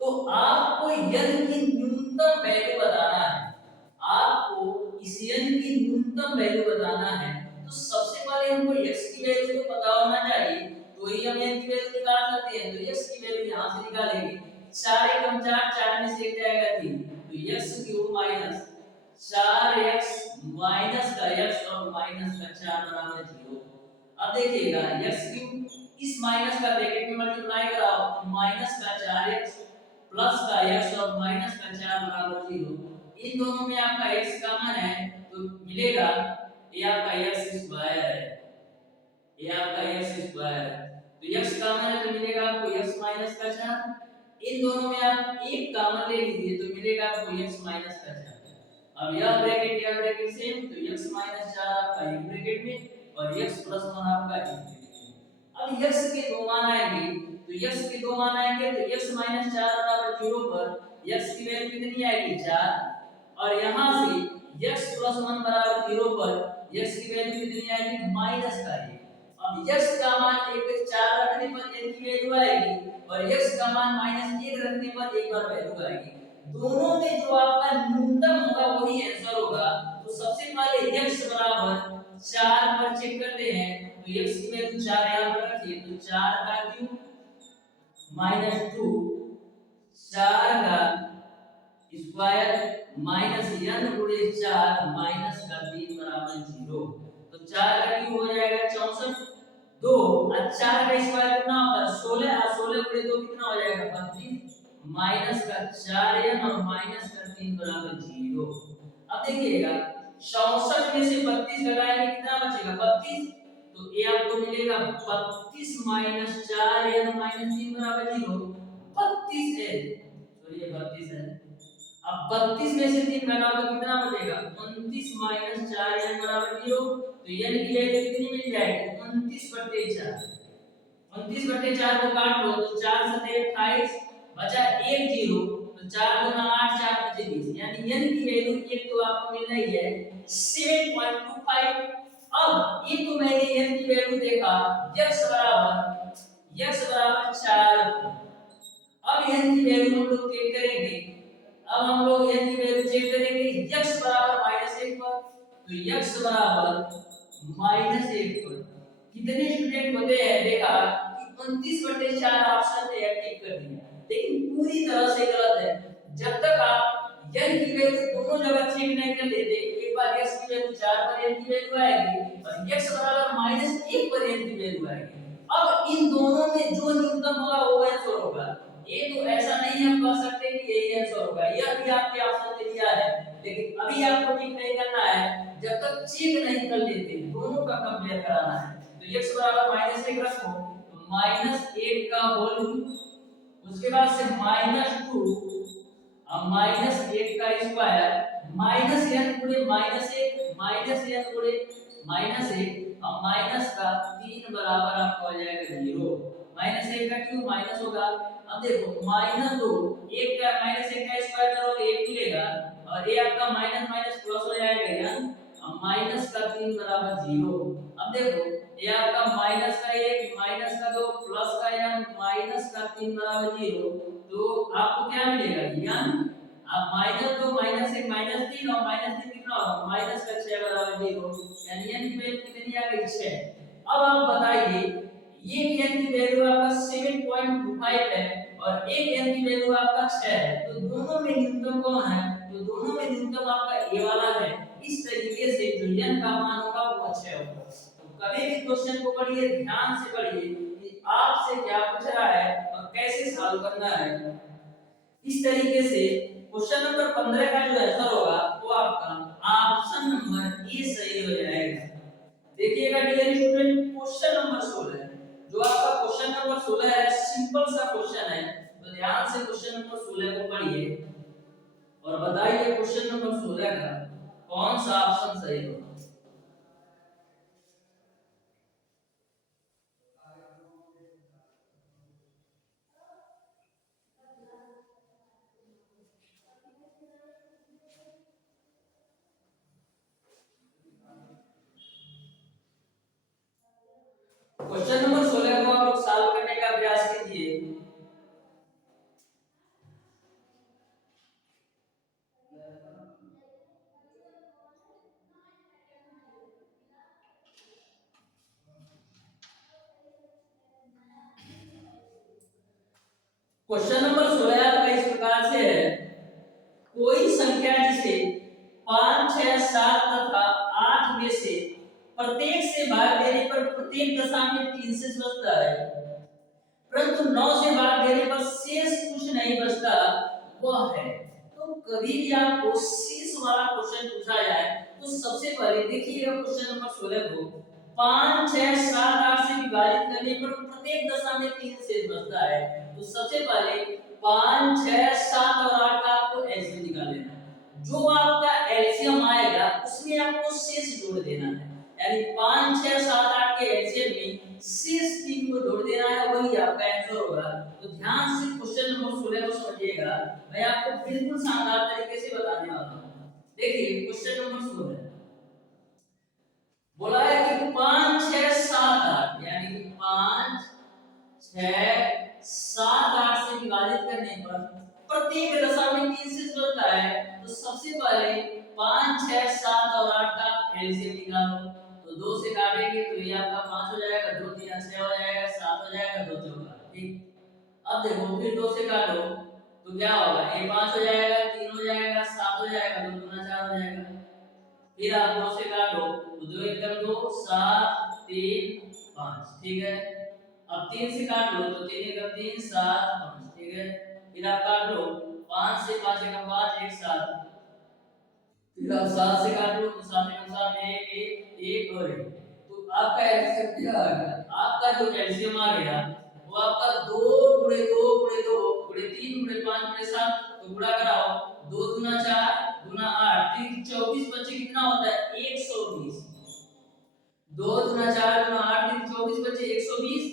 तो आपको n की न्यूनतम वैल्यू बताना है, आपको इस n की न्यूनतम वैल्यू बताना है। तो सबसे पहले हमको x की वैल्यू तो पता होना चाहिए, तो ही हम n की वैल्यू निकाल सकते हैं। तो x की वैल्यू यहां से निकालेंगे, 4 एकम 4, 4 में से एक जाएगा 3, तो x cube minus 4x minus का x और माइनस का 4 बराबर 0। अब देखिएगा x क्यूब इस माइनस का ब्रैकेट में मल्टीप्लाई कराओ, तो माइनस का 4x प्लस का x और माइनस का 4 बराबर 0। इन दोनों में आपका x कॉमन है तो मिलेगा ये आपका x स्क्वायर है, ये आपका x स्क्वायर है। तो x कॉमन है तो मिलेगा आपको x माइनस का 4। इन दोनों में आप एक कॉमन ले लीजिए तो मिलेगा आपको x माइनस का 4। अब यह ब्रैकेट सेम, तो x माइनस 4 आपका एक ब्रैकेट में और x प्लस 1 आपका एक ब्रैकेट में। अब x के दो मान आएंगे, तो x के दो मान आएंगे तो x माइनस 4 बराबर 0 पर x की वैल्यू कितनी आएगी 4, और यहां से x प्लस 1 बराबर 0 पर x की वैल्यू कितनी आएगी माइनस का 1। अब x का मान 1 पे 4 रखने पर n की वैल्यू आएगी और x का मान -1 रखने पर एक बार वैल्यू आएगी। दोनों में जो आपका न्यूनतम होगा वही आंसर होगा। तो सबसे पहले x बराबर 4 पर चेक करते हैं। तो x की वैल्यू 4 यहां पर रखिए, तो 4 का क्यूब -2 4 का स्क्वायर माइनस n गुणे 4 माइनस का 3 बराबर 0। तो 4 का क्यूब हो जाएगा 64, 2 और 4 का स्क्वायर कितना होगा 16 और 16 गुणे 2 कितना हो जाएगा 32 माइनस का 4n और माइनस का 3 बराबर 0। अब देखिएगा 64 में से 32 घटाएंगे कितना बचेगा 32। तो ये आपको मिलेगा 32 माइनस 4n माइनस 3 बराबर 0। 32 है, सॉरी 32 है। अब 32 में से 3 घटाओ तो कितना बचेगा 29 माइनस 4n बराबर 0। तो n की वैल्यू कितनी मिल जाएगी 29/4। 29/4 को काट लो तो 4 से 28 बचा 1 0। तो 4 गुना 8 4 बचे 20, यानी n की वैल्यू एक तो आपको मिल रही है 7.25। अब ये तो मैंने n की वैल्यू देखा x बराबर 4। अब n की वैल्यू हम लोग चेक करेंगे। अब हम लोग n की वैल्यू चेक करेंगे x बराबर -1 पर। तो x बराबर -1 पर कितने स्टूडेंट होते हैं देखा कि 29/4 ऑप्शन पे टिक कर दिया, लेकिन पूरी तरह से गलत है। जब तक आप n की वैल्यू दोनों जगह चेक नहीं कर लेते, एक बार x की वैल्यू 4 पर n की वैल्यू आएगी और x बराबर -1 पर n की वैल्यू आएगी। अब इन दोनों में जो न्यूनतम होगा वो आंसर होगा। ये तो ऐसा नहीं हम कह सकते कि यही आंसर होगा, यह भी आपके ऑप्शन में दिया है, लेकिन अभी आपको ठीक नहीं करना है जब तक चेक नहीं कर लेते, दोनों का कंपेयर कराना है। तो x बराबर -1 रखो, तो -8 का होल क्यूब, उसके बाद से -2 अब -8 का स्क्वायर माइनस n गुणे -1 माइनस n गुणे -1 अब माइनस का 3 बराबर आपको आ जाएगा 0। -1 का क्यूब माइनस होगा। अब देखो -2 1 का -1 का स्क्वायर करोगे 1 मिलेगा और ये आपका माइनस माइनस प्लस हो जाएगा यार। अब माइनस का 3 बराबर 0। अब देखो ये आपका माइनस का 1 माइनस का 2 प्लस का n माइनस का 3 बराबर 0। तो आपको क्या मिलेगा यान अब -2 -1 -3 और -3 कितना होगा माइनस का 6 बराबर 0, यानी n की वैल्यू कितनी आ गई 6। अब आप बताइए ये n की वैल्यू आपका 7.25 है और एक n की वैल्यू आपका 6 है, तो दोनों में न्यूनतम कौन है, तो दोनों में न्यूनतम आपका a वाला है। इस तरीके से जो n का मान होगा वो 6 होगा। तो कभी भी क्वेश्चन को पढ़िए, ध्यान से पढ़िए कि आपसे क्या पूछ रहा है और कैसे सॉल्व करना है। इस तरीके से क्वेश्चन नंबर 15 का जो आंसर होगा वो आपका ऑप्शन नंबर ए सही हो जाएगा। देखिएगा डियर स्टूडेंट क्वेश्चन नंबर 16 जो आपका क्वेश्चन नंबर 16 है, सिंपल सा क्वेश्चन है, तो ध्यान से क्वेश्चन नंबर 16 को पढ़िए और बताइए क्वेश्चन नंबर 16 का कौन सा ऑप्शन सही होगा। क्वेश्चन नंबर 16 को आप लोग सॉल्व करने का प्रयास कीजिए। क्वेश्चन नंबर 16 आपका इस प्रकार से है, कोई संख्या जिसे 5 6 7 तथा 8 में से प्रत्येक से भाग देने पर प्रत्येक दशा में 3 शेष बचता है, परंतु 9 से भाग देने पर शेष कुछ नहीं बचता, वह है। तो कभी भी आपको शेष वाला क्वेश्चन पूछा जाए तो सबसे पहले देखिएगा क्वेश्चन नंबर 16 को 5 6 7 8 से विभाजित करने पर प्रत्येक दशा में 3 शेष बचता है। तो सबसे पहले 5 6 7 और 8 का आपको एलसीएम निकाल लेना है। जो आपका एलसीएम आएगा उसमें आपको शेष जोड़ देना है, यानी 5 6 7 8 के एलसीएम में शेष 3 को जोड़ देना है, वही आपका आंसर होगा। तो ध्यान से क्वेश्चन नंबर 16 को समझिएगा, मैं आपको बिल्कुल शानदार तरीके से बताने वाला हूं। देखिए क्वेश्चन नंबर 16 बोला है कि 5 6 7 8 यानी कि 5 6 7 8 से विभाजित करने पर प्रत्येक दशा में 3 से चलता है, तो सबसे पहले 5 6 7 और 8 का एलसीएम निकालो। तो 2 से काटेंगे तो ये आपका 5 हो जाएगा, 2 3 6 हो जाएगा, 7 हो जाएगा, 2 चौका, ठीक। अब देखो फिर 2 से काटो तो क्या होगा, ये 5 हो जाएगा, 3 हो जाएगा, 7 हो जाएगा, 2 दूना 4 हो जाएगा। फिर आप 2 से काटो तो 2 1 2 7 3 5, ठीक है। अब 3 से काट लो तो 3 1 3 7 5, ठीक है। फिर आप काट लो 5 से 5 1 5 1 7, फिर आप 7 से काट लो तो 7 1 7 1 1 1 और 1। तो आपका एलसीएम क्या आ गया, आपका जो एलसीएम आ गया वो आपका 2 गुणे 2 गुणे 2 गुणे 3 गुणे 5 गुणे 7, तो गुणा कराओ, 2 दूना 4 दूना 8, 3 24 बचे कितना होता है 120। 2 दूना 4 दूना 8, 3 24 बचे 120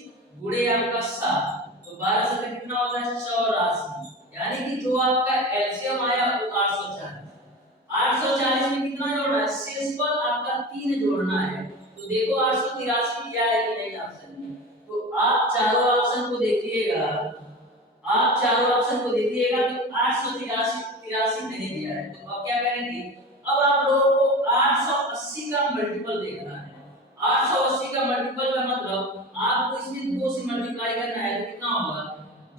गुणे आपका 7, तो 12 से कितना होता है 84। यानी कि जो आपका एलसीएम आया वो 840। 840 में कितना जोड़ना है, शेषफल आपका 3 जोड़ना है। तो देखो 883 क्या है कि नहीं ऑप्शन में। तो आप चारों ऑप्शन को देखिएगा, आप चारों ऑप्शन को देखिएगा तो 883 नहीं दिया है। तो अब क्या करेंगे, अब आप लोगों को 880 का मल्टीपल देखना है। 880 का मल्टीपल का मतलब आपको इसमें 2 से मल्टीप्लाई करना है, तो कितना होगा,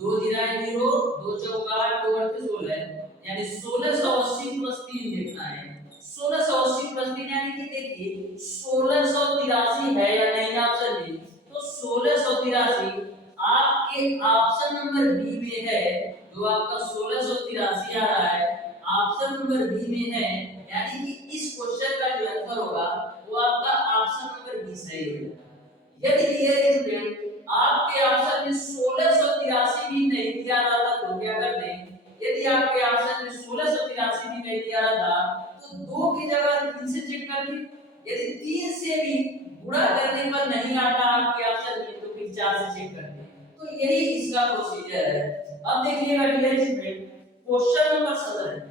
2 जीरा 0, 2 चौका 8, 2 8 16, यानी 1680 प्लस 3 देखना है। 1680 प्लस 3 यानी कि देखिए 1683 है या नहीं ऑप्शन में। तो 1683 आपके ऑप्शन नंबर बी में है, जो आपका 1683 आ रहा है ऑप्शन नंबर बी में है। यानी कि इस क्वेश्चन का जो आंसर होगा वो आपका ऑप्शन नंबर बी सही होगा। यदि डियर स्टूडेंट आपके ऑप्शन में 1683 भी नहीं दिया जाता तो क्या करते हैं, यदि आपके ऑप्शन में 1683 भी नहीं दिया जाता तो 2 की जगह 3 से चेक करते। यदि 3 से भी गुणा करने पर नहीं आता आपके ऑप्शन में तो फिर 4 से चेक करते। तो यही इसका प्रोसीजर है। अब देखिएगा डियर स्टूडेंट क्वेश्चन नंबर 17,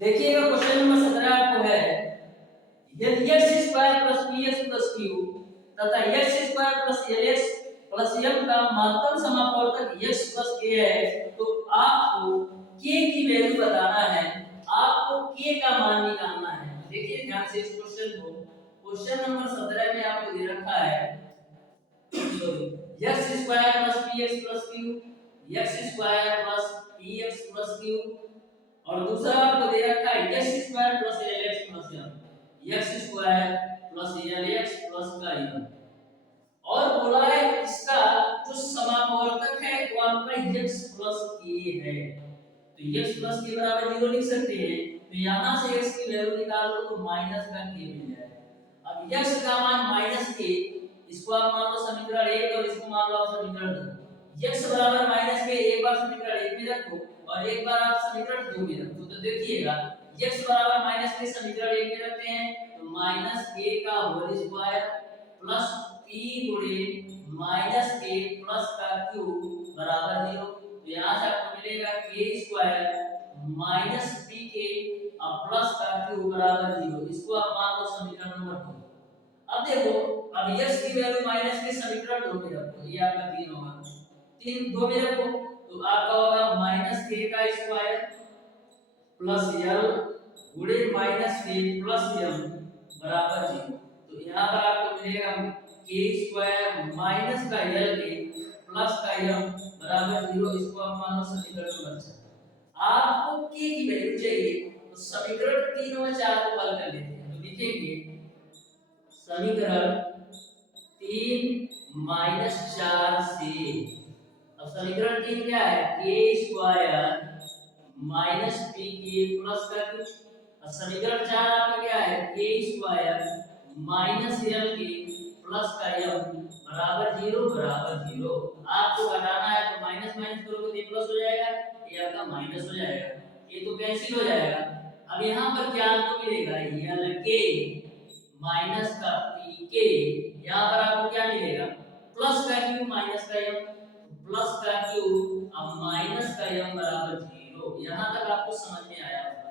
देखिएगा क्वेश्चन नंबर 17 आपको है, यदि x square plus px plus q तथा x square plus lx plus m का महत्तम समापवर्तक x प्लस a है, तो आपको k की वैल्यू बताना है, आपको k का मान निकालना है। देखिए ध्यान से इस क्वेश्चन को, क्वेश्चन नंबर 17 में आपको दे रखा है x square plus px plus q, x square plus px plus q, और दूसरा आपको दे रखा है x square plus lx plus m, x square plus lx plus का m, और बोला है इसका जो समापवर्तक है वो आपका x प्लस k है। तो x प्लस k बराबर 0 लिख सकते हैं। तो यहां से x की वैल्यू निकाल लो तो माइनस का k मिल जाएगा। अब x का मान माइनस k, इसको आप मान लो समीकरण 1 और इसको मान लो आप समीकरण 2। x बराबर माइनस k एक बार समीकरण 1 में रखो और एक बार आप समीकरण 2 में रखो। तो देखिएगा x बराबर माइनस k समीकरण 1 में रखते हैं तो माइनस k का होल स्क्वायर प्लस p गुणे माइनस k प्लस का q बराबर 0। तो यहां से आपको मिलेगा k स्क्वायर माइनस pk और प्लस का q बराबर 0। इसको आप मान लो समीकरण नंबर 2। अब देखो, अब x की वैल्यू माइनस के समीकरण 2 में रखो, ये आपका 3 होगा, 3 2 में रखो तो आपका होगा माइनस k का स्क्वायर प्लस l गुणे माइनस k प्लस m बराबर 0। तो यहाँ पर आपको मिलेगा k स्क्वायर माइनस का l के प्लस का m बराबर 0। इसको आप मान लो समीकरण नंबर 4। आपको k की वैल्यू चाहिए तो समीकरण 3 और 4 को हल कर लेते हैं। तो लिखेंगे समीकरण 3 माइनस 4 से, अब समीकरण 3 क्या है, k square minus pk plus का q, और समीकरण 4 आपका क्या है, k स्क्वायर माइनस l के प्लस का m बराबर 0। आपको घटाना है तो माइनस माइनस करोगे तो प्लस हो जाएगा, ये आपका माइनस हो जाएगा, ये तो कैंसिल हो जाएगा। अब यहाँ पर क्या आपको मिलेगा, l k माइनस का pk, यहाँ पर आपको क्या मिलेगा, प्लस का q माइनस का m, प्लस का q अब माइनस का m बराबर 0। यहाँ तक आपको समझ में आया होगा।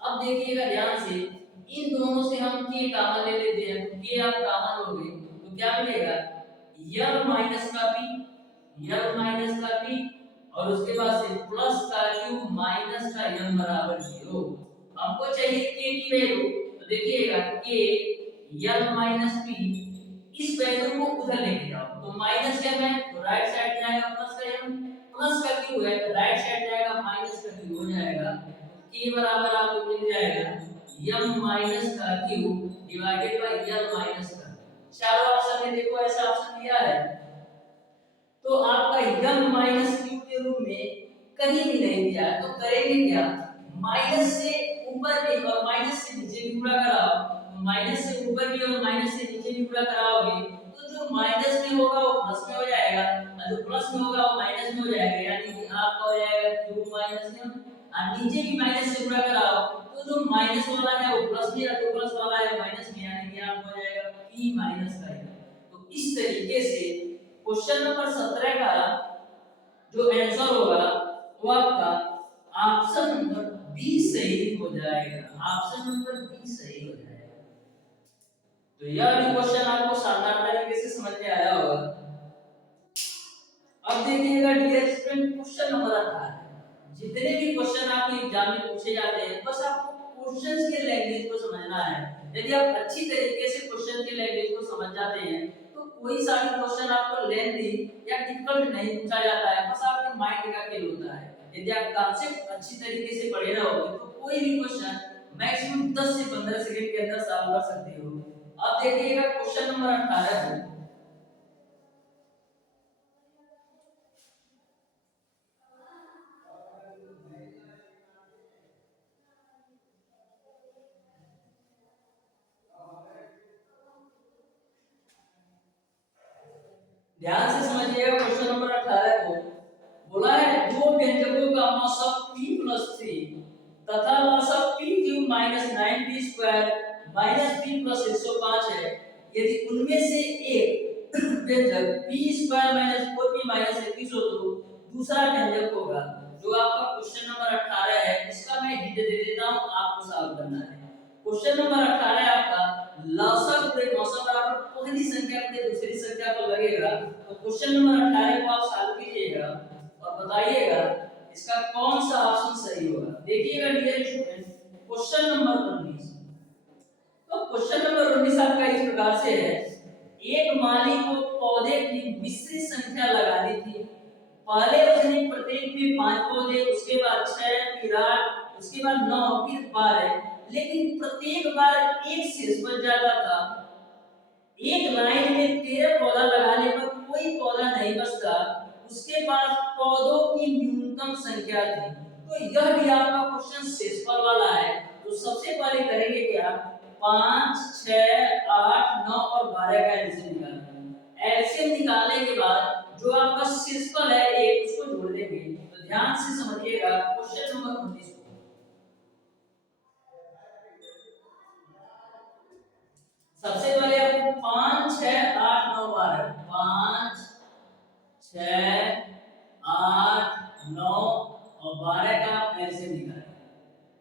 अब देखिएगा ध्यान से, इन दोनों से हम के कॉमन ले लेते हैं, तो के आप कॉमन लोगे तो क्या मिलेगा, यल माइनस का पी, यल माइनस का पी, और उसके बाद से प्लस का क्यू माइनस का m बराबर 0। हमको चाहिए के की वैल्यू, तो देखिएगा के यल माइनस पी, इस वैल्यू को उधर लेके जाओ, तो माइनस m है तो राइट साइड जाएगा प्लस का m, प्लस का q है राइट साइड जाएगा माइनस का q हो जाएगा, के बराबर आपको मिल जाएगा m माइनस का q divided by l minus का। चारों ऑप्शन में देखो ऐसा ऑप्शन दिया है, तो आपका m माइनस q के रूप में कहीं भी नहीं दिया है, तो करेंगे क्या, माइनस से ऊपर भी और माइनस से नीचे भी गुणा कराओ, माइनस से ऊपर भी और माइनस से नीचे भी गुणा कराओगे तो जो माइनस में होगा वो प्लस में हो जाएगा और जो प्लस में होगा वो माइनस में हो जाएगा, यानी कि आपका हो जाएगा q माइनस m, और नीचे भी माइनस से गुणा कराओ तो जो माइनस वाला है वो प्लस में, और जो प्लस वाला है माइनस में, यानी कि आपको हो जाएगा p माइनस का m। तो इस तरीके से क्वेश्चन नंबर 17 का जो आंसर होगा वो आपका ऑप्शन नंबर बी सही हो जाएगा, ऑप्शन नंबर बी सही हो जाएगा। तो यह भी क्वेश्चन आपको शानदार तरीके से समझ में आया होगा। अब देखिएगा डियर स्टूडेंट क्वेश्चन नंबर 18, जितने भी क्वेश्चन आपके एग्जाम में पूछे जाते हैं बस आपको क्वेश्चंस के लैंग्वेज को समझना है। यदि आप अच्छी तरीके से क्वेश्चन के लैंग्वेज को समझ जाते हैं तो कोई सा भी क्वेश्चन आपको लेंथी या डिफिकल्ट नहीं पूछा जाता है, बस आपके माइंड का खेल होता है। यदि आप कॉन्सेप्ट अच्छी तरीके से पढ़े रहोगे तो कोई भी क्वेश्चन मैक्सिमम 10 से 15 सेकंड के अंदर सॉल्व कर सकते हो। अब देखिएगा क्वेश्चन नंबर 18 को, ध्यान से समझिएगा क्वेश्चन नंबर 18 को। बोला है दो व्यंजकों का औसत p + 3 तथा औसत p³ - 9p² - p + 105 है, यदि उनमें से एक व्यंजक p² - 4p - 21 हो तो दूसरा व्यंजक होगा। जो आपका क्वेश्चन नंबर 18 है इसका मैं हिंट दे देता हूं, आपको सॉल्व करना है। क्वेश्चन नंबर 18 आपका लसागु गुणे औसत बराबर पहली संख्या गुणे दूसरी संख्या पर लगेगा। तो क्वेश्चन नंबर 18 को आप सॉल्व कीजिएगा और बताइएगा इसका कौन सा ऑप्शन सही होगा। देखिएगा डियर स्टूडेंट क्वेश्चन नंबर 19, तो क्वेश्चन नंबर 19 आपका इस प्रकार से है, एक माली को पौधे की मिश्रित संख्या लगानी थी। पहले उसने प्रत्येक में 5 पौधे, उसके बाद 6, फिर 8, उसके बाद 9, फिर 12, लेकिन प्रत्येक बार एक शेष बच जाता था। एक लाइन में 13 पौधा लगाने पर कोई पौधा नहीं बचता, उसके पास पौधों की न्यूनतम संख्या थी। तो यह भी आपका क्वेश्चन शेषफल वाला है। तो सबसे पहले करेंगे क्या, 5, 6, 8, 9 और 12 का एलसीएम निकालेंगे। एलसीएम निकालने के बाद जो आपका शेषफल है एक, उसको जोड़ देंगे। तो ध्यान से समझिएगा क्वेश्चन नंबर 19 को। सबसे पहले आपको 5, 6, 8, 9, 12, 5, 6, 8, 9 और 12 का एलसीएम निकालेंगे।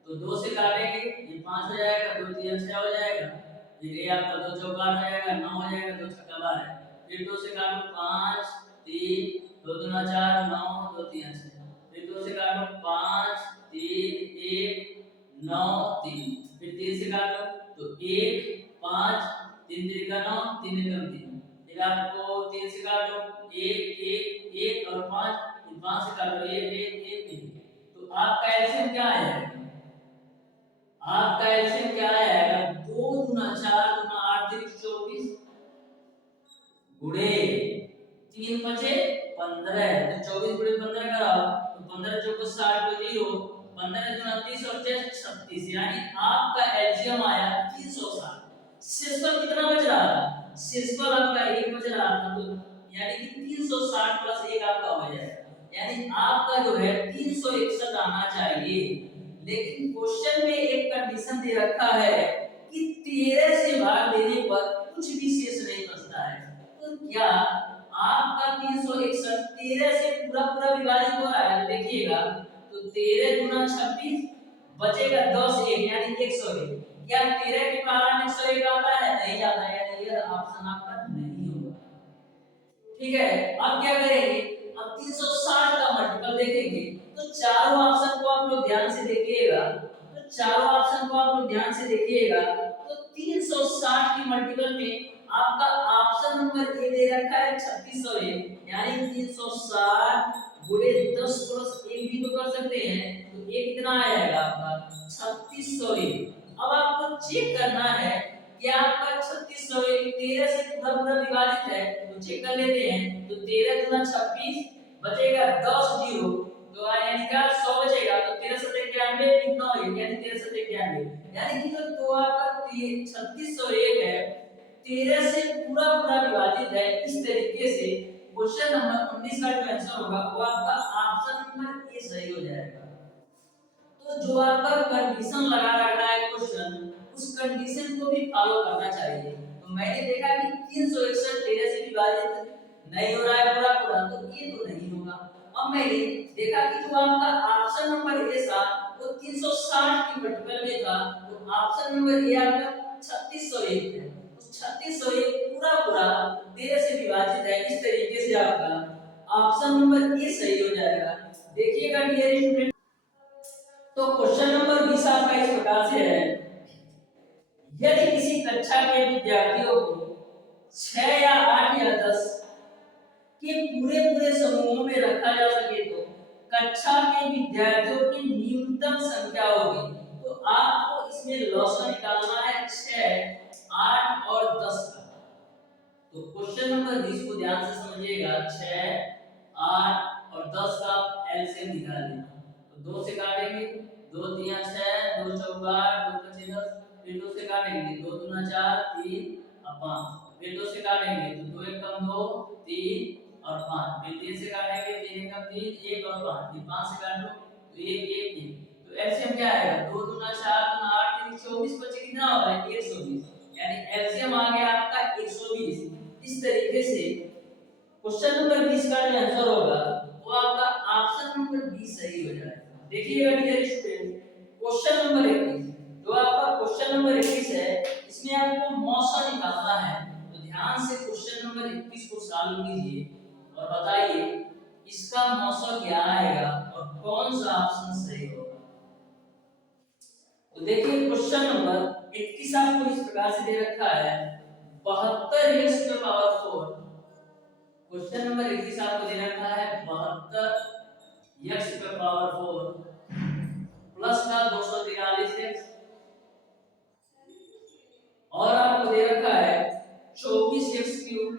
तो 2 से काटेंगे, ये 5 हो जाएगा, 2 3 6 हो जाएगा, फिर ये आपका 2 चौका हो जाएगा, 9 हो जाएगा, 2 छक्का 12, फिर 2 से काटो 5 3 2 दूना 4 9 2 3 6, फिर 2 से काटो 5 3 1 9 3, फिर 3 से काटो तो 1 5 3 3 का 9 3 एकम 3, फिर आपको 3 से काटो 1 1 1 और 5, फिर 5 से काटो 1 1 1 1। तो आपका एलसीएम क्या आएगा, आपका एलसीएम क्या आएगा, 2 दूना 4 दूना 8 3 24 गुणे 3 5 15, तो 24 गुणे 15 कराओ तो 15 चौको 60 को 0, 15 दूना 30 और 6 36, यानी आपका एलसीएम आया 360। शेषफल कितना बच रहा था, शेषफल आपका 1 बच रहा था, तो यानी कि 360 प्लस 1 आपका हो जाएगा, यानी आपका जो है 361 आना चाहिए। लेकिन क्वेश्चन में एक कंडीशन दे रखा है कि 13 से भाग देने पर कुछ भी शेष नहीं बचता है। तो क्या आपका 361 13 से पूरा पूरा विभाजित हो रहा है, देखिएगा तो 13 गुना 26 बचेगा 10 1 यानी 101, क्या 13 के कारण 101 आता है? नहीं आता है, यानी ये ऑप्शन आपका नहीं होगा। ठीक है, अब क्या करेंगे? अब 360 का मल्टीपल देखेंगे। तो चारों ऑप्शन को आप लोग ध्यान से देखिएगा, तो चारों ऑप्शन को आप लोग ध्यान से देखिएगा। तो 360 की मल्टीपल में आपका ऑप्शन नंबर ए दे रखा है 3601, यानी 360 गुणे 10 प्लस 1 भी तो कर सकते हैं। तो ये कितना आएगा आपका 3601। अब आपको चेक करना है कि आपका 3601 13 से पूरा पूरा विभाजित है, तो चेक कर लेते हैं। तो 13 गुना 26 बचेगा 10 जीरो, तो यानी क्या 100 बचेगा। तो 13 से 91 कितना हो गया, यानी 13 से 91, यानी कि तो आपका 3601 है 13 से पूरा पूरा विभाजित है। इस तरीके से क्वेश्चन नंबर 19 का जो आंसर होगा वो आपका ऑप्शन नंबर ए सही हो जाएगा। तो जो आपका कंडीशन लगा रखा है क्वेश्चन, उस कंडीशन को भी फॉलो करना चाहिए। तो मैंने देखा कि 361 13 से विभाजित नहीं हो रहा है पूरा पूरा, तो ये तो नहीं होगा। अब मैंने देखा कि जो आपका ऑप्शन नंबर ए था वो 360 की मल्टीपल में था, तो ऑप्शन नंबर ए आपका 3601 है। तो 3601 पूरा पूरा 13 से विभाजित है। इस तरीके से आपका ऑप्शन नंबर ए सही हो जाएगा। देखिएगा डियर स्टूडेंट, तो क्वेश्चन नंबर 20 आपका इस प्रकार से है, यदि किसी कक्षा के विद्यार्थियों को 6 या 8 या 10 के पूरे पूरे समूहों में रखा जा सके तो कक्षा के विद्यार्थियों की न्यूनतम संख्या होगी। तो आपको इसमें लॉस निकालना है 6, 8 और 10 का। तो क्वेश्चन नंबर 20 को ध्यान से समझिएगा। 6, 8 और 10 का एलसीएम निकाल लेना। तो 2 से काटेंगे, 2 3 6, 2 चौका 8, 2 5 10, फिर 2 से काटेंगे, 2 दूना 4, 3 और 5, फिर 2 से काटेंगे तो 2 एक कम 2, 3 और 5, फिर 3 से काटेंगे, 3 एक कम 3, 1 और 5, फिर 5 से काट लो तो 1 1 1। तो एलसीएम क्या आएगा? 2 दूना 4 दूना 8, 3 24, बचे कितना होगा 120, यानी एलसीएम आ गया आपका 120। इस तरीके से क्वेश्चन नंबर 20 का जो आंसर होगा वो आपका ऑप्शन नंबर बी सही हो जाएगा। देखिएगा डियर स्टूडेंट, क्वेश्चन नंबर 21, जो आपका क्वेश्चन नंबर 21 है, इसमें आपको मौसा निकालना है। तो ध्यान से क्वेश्चन नंबर 21 को सॉल्व कीजिए और बताइए इसका मौसा क्या आएगा और कौन सा ऑप्शन सही होगा। तो देखिए क्वेश्चन नंबर 21 आपको इस प्रकार से दे रखा है 72x की पावर 4। क्वेश्चन नंबर 21 आपको दे रखा है 72x की पावर 4 प्लस का 243x, और आपको दे रखा है 24x क्यूब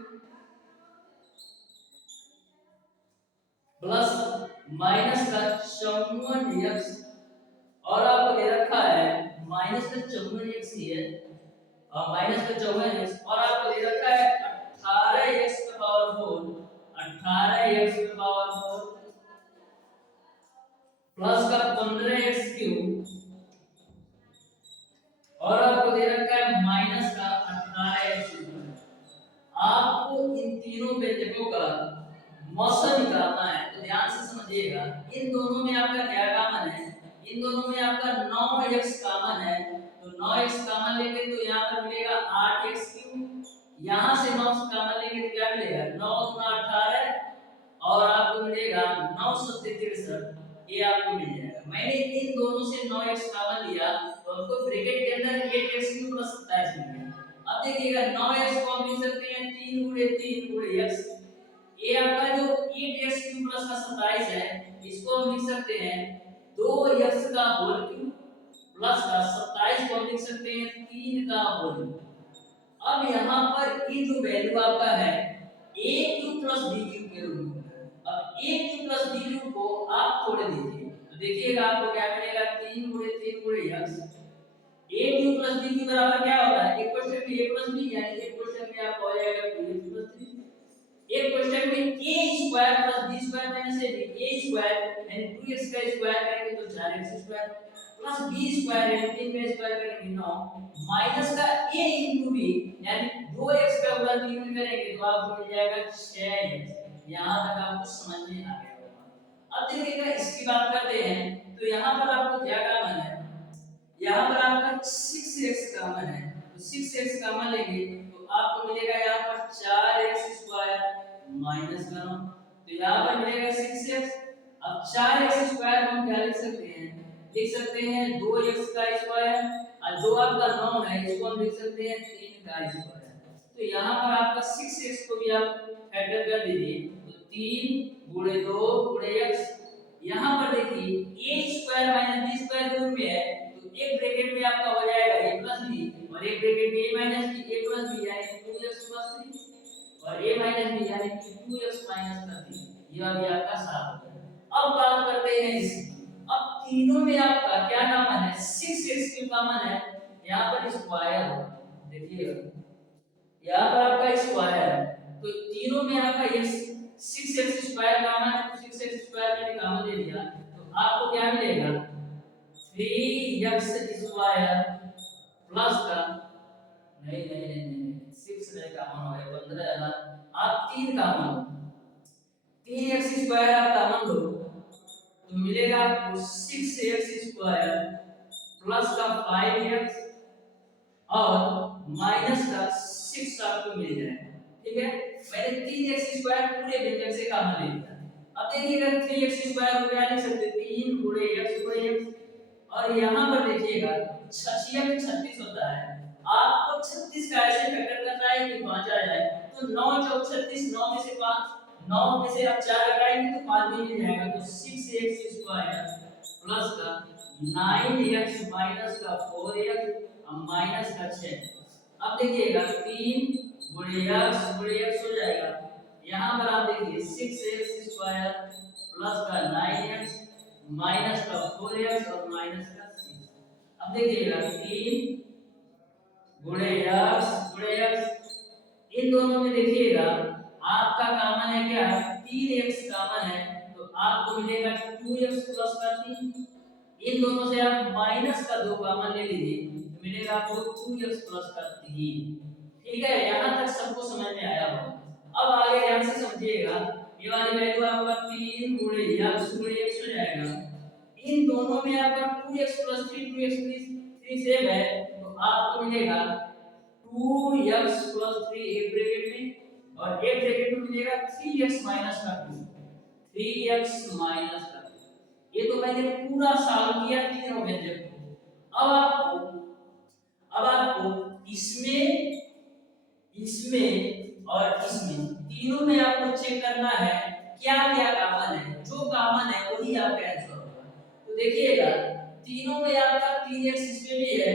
प्लस माइनस का 54x, और आपको दे रखा है माइनस का 54x ही है और माइनस का 54x, और आपको दे रखा है 18x की पावर 4, 18x की पावर 4 प्लस का 15x क्यूब, और आपको दे रखा है माइनस का 18x क्यूब। आपको इन तीनों व्यंजकों का मौसा निकालना है। तो ध्यान से समझिएगा, इन दोनों में आपका क्या कॉमन है? इन दोनों में आपका 9x कॉमन है। तो 9x कॉमन लेंगे तो यहाँ पर मिलेगा 8x क्यूब, यहाँ से 9 कॉमन लेंगे तो क्या मिलेगा 9 गुना 18, और आपको मिलेगा 9 सत्ते 63, ये आपको मिल जाएगा। मैंने इन दोनों से 9x कॉमन लिया तो हमको ब्रैकेट के अंदर 8x क्यूब प्लस 27 मिल गया। अब देखिएगा 9x को हम लिख सकते हैं 3 गुणे 3 गुणे x, ये आपका जो 8x क्यूब प्लस का 27 है, इसको हम लिख सकते हैं 2x का होल क्यूब प्लस का 27 को हम लिख सकते हैं 3 का होल क्यूब। अब यहाँ पर ये जो वैल्यू आपका है a cube plus b cube के रूप में, अब a cube plus b cube को आप तोड़ दीजिए तो देखिएगा आपको क्या मिलेगा 3 गुणे 3 गुणे x, a cube plus b cube बराबर क्या होता है? एक क्वेश्चन में a प्लस b, यानी एक क्वेश्चन में आपको हो जाएगा 2x प्लस 3, एक क्वेश्चन में a square plus b square minus a square यानी 2x का स्क्वायर करेंगे तो 4x square plus b square यानी 3 का स्क्वायर करेंगे 9 माइनस का a b यानी 2x का गुणा 3 में करेंगे तो आपको मिल जाएगा 6x। यहां तक आपको समझ में आ गया होगा। अब देखिएगा इसकी बात करते हैं तो यहां पर आपको क्या कॉमन है? यहां पर आपका 6x कॉमन है, तो 6x कॉमन लेंगे तो आपको मिलेगा यहाँ पर 4x स्क्वायर माइनस करो, तो यहाँ पर मिलेगा 6x। अब 4x स्क्वायर हम क्या लिख सकते हैं, लिख सकते हैं 2x का स्क्वायर, और जो आपका 9 है इसको हम लिख सकते हैं 3 का स्क्वायर। तो यहाँ पर आपका 6x को भी आप फैक्टर कर दीजिए, तो 3 गुणे 2 गुणे x। यहाँ पर देखिए a square minus b square रूप में है, तो एक ब्रैकेट में आपका हो जाएगा a प्लस b, और एक ब्रैकेट में a minus b, a plus b यानी 2x प्लस 3, और a माइनस b यानी 2x माइनस 3। यह भी आपका साफ हो गया। अब बात करते हैं इसकी। अब तीनों में आपका क्या कॉमन है, 6x क्यों कॉमन है, यहाँ पर स्क्वायर होगा, देखिएगा यहाँ पर आपका स्क्वायर है, तो तीनों में आपका ये 6x स्क्वायर कॉमन है, तो 6x स्क्वायर मैंने कॉमन ले लिया, तो आपको क्या मिलेगा 3x स्क्वायर प्लस का नहीं नहीं नहीं नहीं 6 नहीं कॉमन हो गया 15,000, आप 3 कॉमन 3x स्क्वायर आप कॉमन लो तो मिलेगा आपको 6x स्क्वायर प्लस का 5x और माइनस का 6 आपको मिल जाएगा। ठीक है, मैंने 3x स्क्वायर पूरे व्यंजक से कॉमन ले लिया। अब देखिएगा 3x स्क्वायर को क्या लिख सकते हैं, 3 गुणे x, और यहाँ पर देखिएगा 36 36 होता है, आपको 36 का ऐसे फैक्टर करना है कि 5 आ जाए, तो 9 चौक 36, 9 में से 5, 9 में से आप 4 घटाएंगे तो 5 भी मिल जाएगा, तो 6x स्क्वायर प्लस का 9x माइनस का 4x माइनस का 6। अब देखिएगा 3 गुणे x हो जाएगा, यहाँ पर आप देखिए 6x स्क्वायर प्लस का 9x माइनस का 4x और माइनस का 6। अब देखिएगा 3 गुणे x, इन दोनों में देखिएगा आपका कॉमन है क्या, 3x कॉमन है, तो आपको मिलेगा 2x प्लस का 3। इन दोनों से आप माइनस का 2 कॉमन ले लीजिए, तो मिलेगा आपको 2x प्लस का 3। ठीक है, यहाँ तक सबको समझ में आया होगा। अब आगे ध्यान से समझिएगा, ये वाली वैल्यू आपका 3 गुणे x हो जाएगा, इन दोनों में आपका 2x प्लस 3 2x 3 सेम है, तो आपको मिलेगा 2x प्लस 3 एक ब्रैकेट में, और एक ब्रैकेट में मिलेगा 3x माइनस का 2, 3x माइनस का 2। ये तो मैंने पूरा सॉल्व किया तीनों व्यंजक को। अब आपको इसमें और इसमें तीनों में आपको चेक करना है क्या क्या कॉमन है, जो कॉमन है वही आपका आंसर होगा। तो देखिएगा तीनों में आपका 3x इसमें भी है,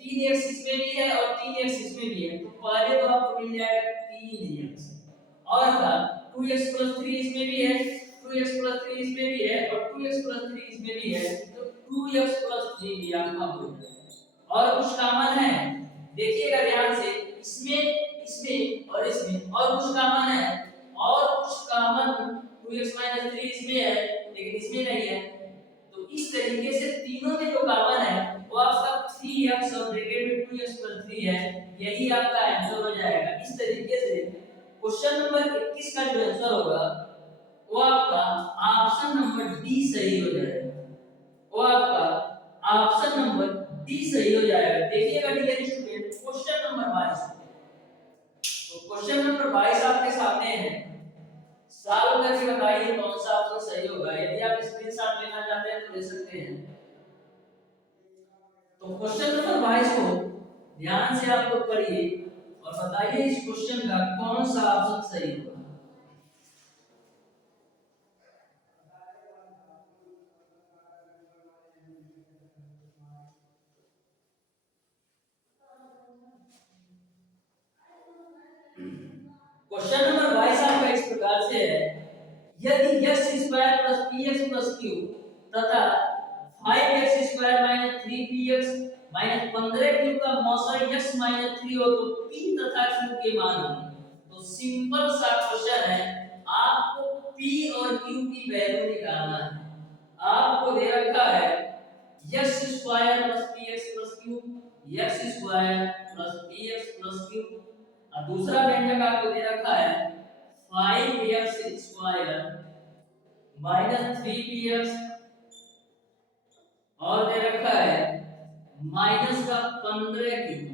3x इसमें भी है और 3x इसमें भी है, तो पहले तो आपको मिल जाएगा 3x, और का 2x प्लस 3 इसमें भी है, 2x प्लस 3 इसमें भी है और 2x प्लस 3 इसमें भी है, तो 2x प्लस 3 भी आपका हो जाएगा। और कुछ कॉमन है, देखिएगा ध्यान से, इसमें और इसमें और कुछ कॉमन है, और कुछ कॉमन 2x 3 इसमें है लेकिन इसमें नहीं है, तो इस तरीके से तीनों में जो कॉमन है वो आपका 3x और ब्रैकेट में 2x 3 है, यही आपका आंसर हो जाएगा। इस तरीके से क्वेश्चन नंबर 21 का जो आंसर होगा वो आपका ऑप्शन नंबर डी सही हो जाएगा, वो आपका ऑप्शन नंबर डी सही हो जाएगा। देखिएगा डियर स्टूडेंट क्वेश्चन नंबर 22, तो क्वेश्चन नंबर 22 आपके सामने है, सॉल्व करके बताइए कौन सा ऑप्शन सही होगा। यदि आप स्क्रीनशॉट लेना चाहते हैं तो ले सकते हैं। तो क्वेश्चन नंबर 22 को ध्यान से आप लोग पढ़िए और बताइए इस क्वेश्चन का कौन सा ऑप्शन सही होगा। क्वेश्चन नंबर 22 आपका इस प्रकार से है, यदि x² + px + q तथा 5x² - 3px - 15q का मौसा x - 3 हो तो p तथा q के मान होंगे। तो सिंपल सा क्वेश्चन है, आपको p और q की वैल्यू निकालना है। आपको दे रखा है x² + px + q, x² + px + q, और दूसरा व्यंजक आपको दे रखा है 5x² - 3px, और दे रखा है माइनस का 15 क्यूब।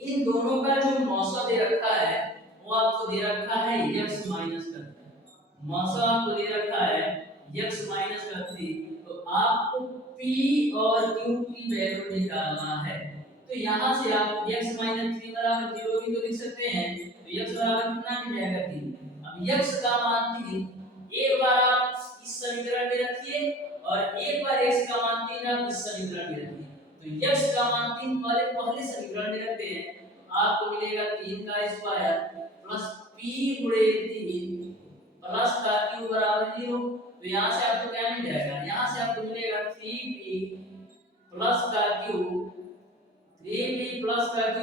इन दोनों का जो मौसा दे रखा है वो आपको दे रखा है x माइनस का 3। मौसा आपको दे रखा है x माइनस का 3। तो आपको p और q की वैल्यू निकालना है। तो यहाँ से आप x माइनस 3 बराबर 0 भी तो लिख सकते हैं। तो x बराबर कितना मिल जाएगा 3। अब x का मान 3 एक बार आप इस समीकरण में रखिए और एक बार x का मान 3 आप इस समीकरण में रखिए। तो x का मान 3 पहले समीकरण में रखते हैं तो आपको मिलेगा 3 का स्क्वायर प्लस p गुणे 3 प्लस का q बराबर 0। तो यहाँ से आपको क्या मिल जाएगा, यहाँ से आपको मिलेगा 3p प्लस का q 3p प्लस का q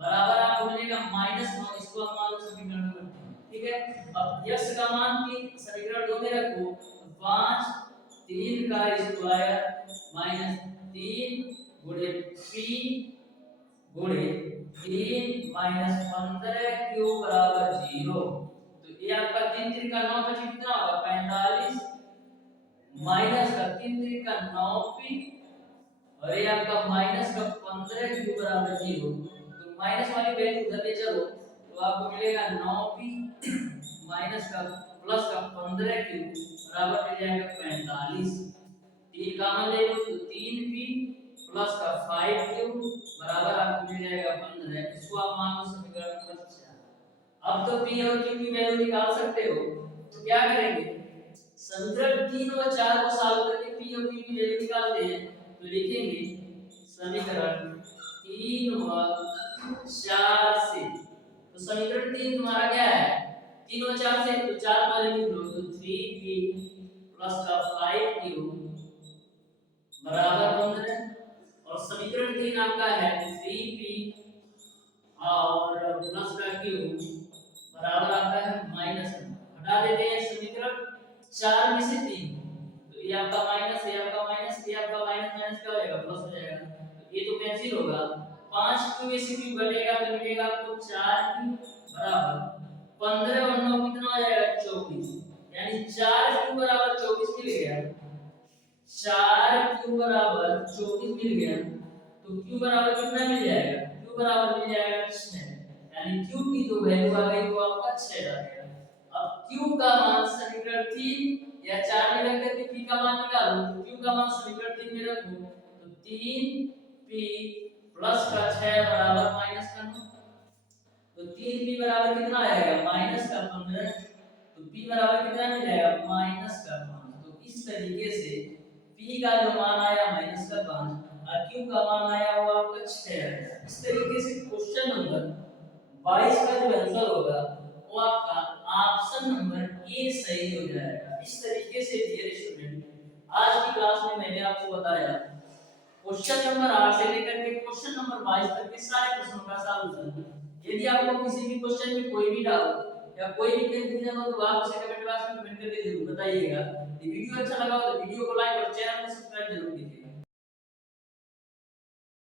बराबर आपको मिलेगा -9। इसको हम मान लो समीकरण में रखते हैं, ठीक है। अब x का मान 3 समीकरण 2 में रखो तो 5 3 का स्क्वायर माइनस 3 गुणे p गुणे 3 माइनस 15 क्यू बराबर 0। तो ये आपका 3 3 का 9 बचे कितना होगा 45 माइनस का 3 3 का 9p और ये आपका माइनस का 15 क्यू बराबर 0। तो माइनस वाली वैल्यू उधर ले चलो तो आपको मिलेगा 9p माइनस का प्लस का 15 क्यू बराबर मिल जाएगा 45। 3 कॉमन ले लो तो 3p प्लस का 5 क्यू बराबर आपको मिल जाएगा 15। इसको आप मान लो समीकरण नंबर 4। अब तो p और q की वैल्यू निकाल सकते हो तो क्या करेंगे, समीकरण 3 और 4 को सॉल्व करके p और q की वैल्यू निकालते हैं। तो लिखेंगे समीकरण 3 और 4 से। तो समीकरण 3 तुम्हारा क्या है 3 और 4 से, तो 4 पहले लिख लो तो 3p प्लस का 5q बराबर 15 और समीकरण 3 आपका है 3p और प्लस का q बराबर आता है माइनस। हटा देते हैं समीकरण 4 में से 3। तो ये आपका माइनस, ये आपका माइनस, ये आपका माइनस माइनस क्या हो जाएगा प्लस हो जाएगा। तो ये तो कैंसिल होगा, 5q में से q घटेगा तो मिलेगा आपको 4q बराबर 15 और 9 कितना हो जाएगा 24। यानी 4q बराबर 24 मिल गया। 4q बराबर 24 मिल गया। तो q बराबर कितना मिल जाएगा, q बराबर मिल जाएगा 6। यानी q की जो वैल्यू आ गई वो आपका 6 आ गया। अब q का मान समीकरण 3 या 4 में रख करके p का मान निकालो। तो q का मान समीकरण 3 में रखो तो 3p प्लस का 6 बराबर माइनस का 9। तो 3p बराबर कितना आएगा माइनस का 15। तो p बराबर कितना मिल जाएगा माइनस का 5। तो इस तरीके से p का जो मान आया माइनस का 5 और q का मान आया वो आपका 6 आया। इस तरीके से क्वेश्चन नंबर 22 का जो आंसर होगा वो आपका ऑप्शन नंबर ए सही हो जाएगा। इस तरीके से डियर स्टूडेंट आज की क्लास में मैंने आपको बताया क्वेश्चन नंबर 8 से लेकर के क्वेश्चन नंबर 22 तक के सारे प्रश्नों का सॉल्यूशन। यदि आपको किसी भी क्वेश्चन में कोई भी डाउट या कोई भी कंफ्यूजन हो तो आप उसे कमेंट बॉक्स में कमेंट करके जरूर बताइएगा। ये वीडियो अच्छा लगा हो तो वीडियो को लाइक और चैनल को सब्सक्राइब जरूर कीजिए।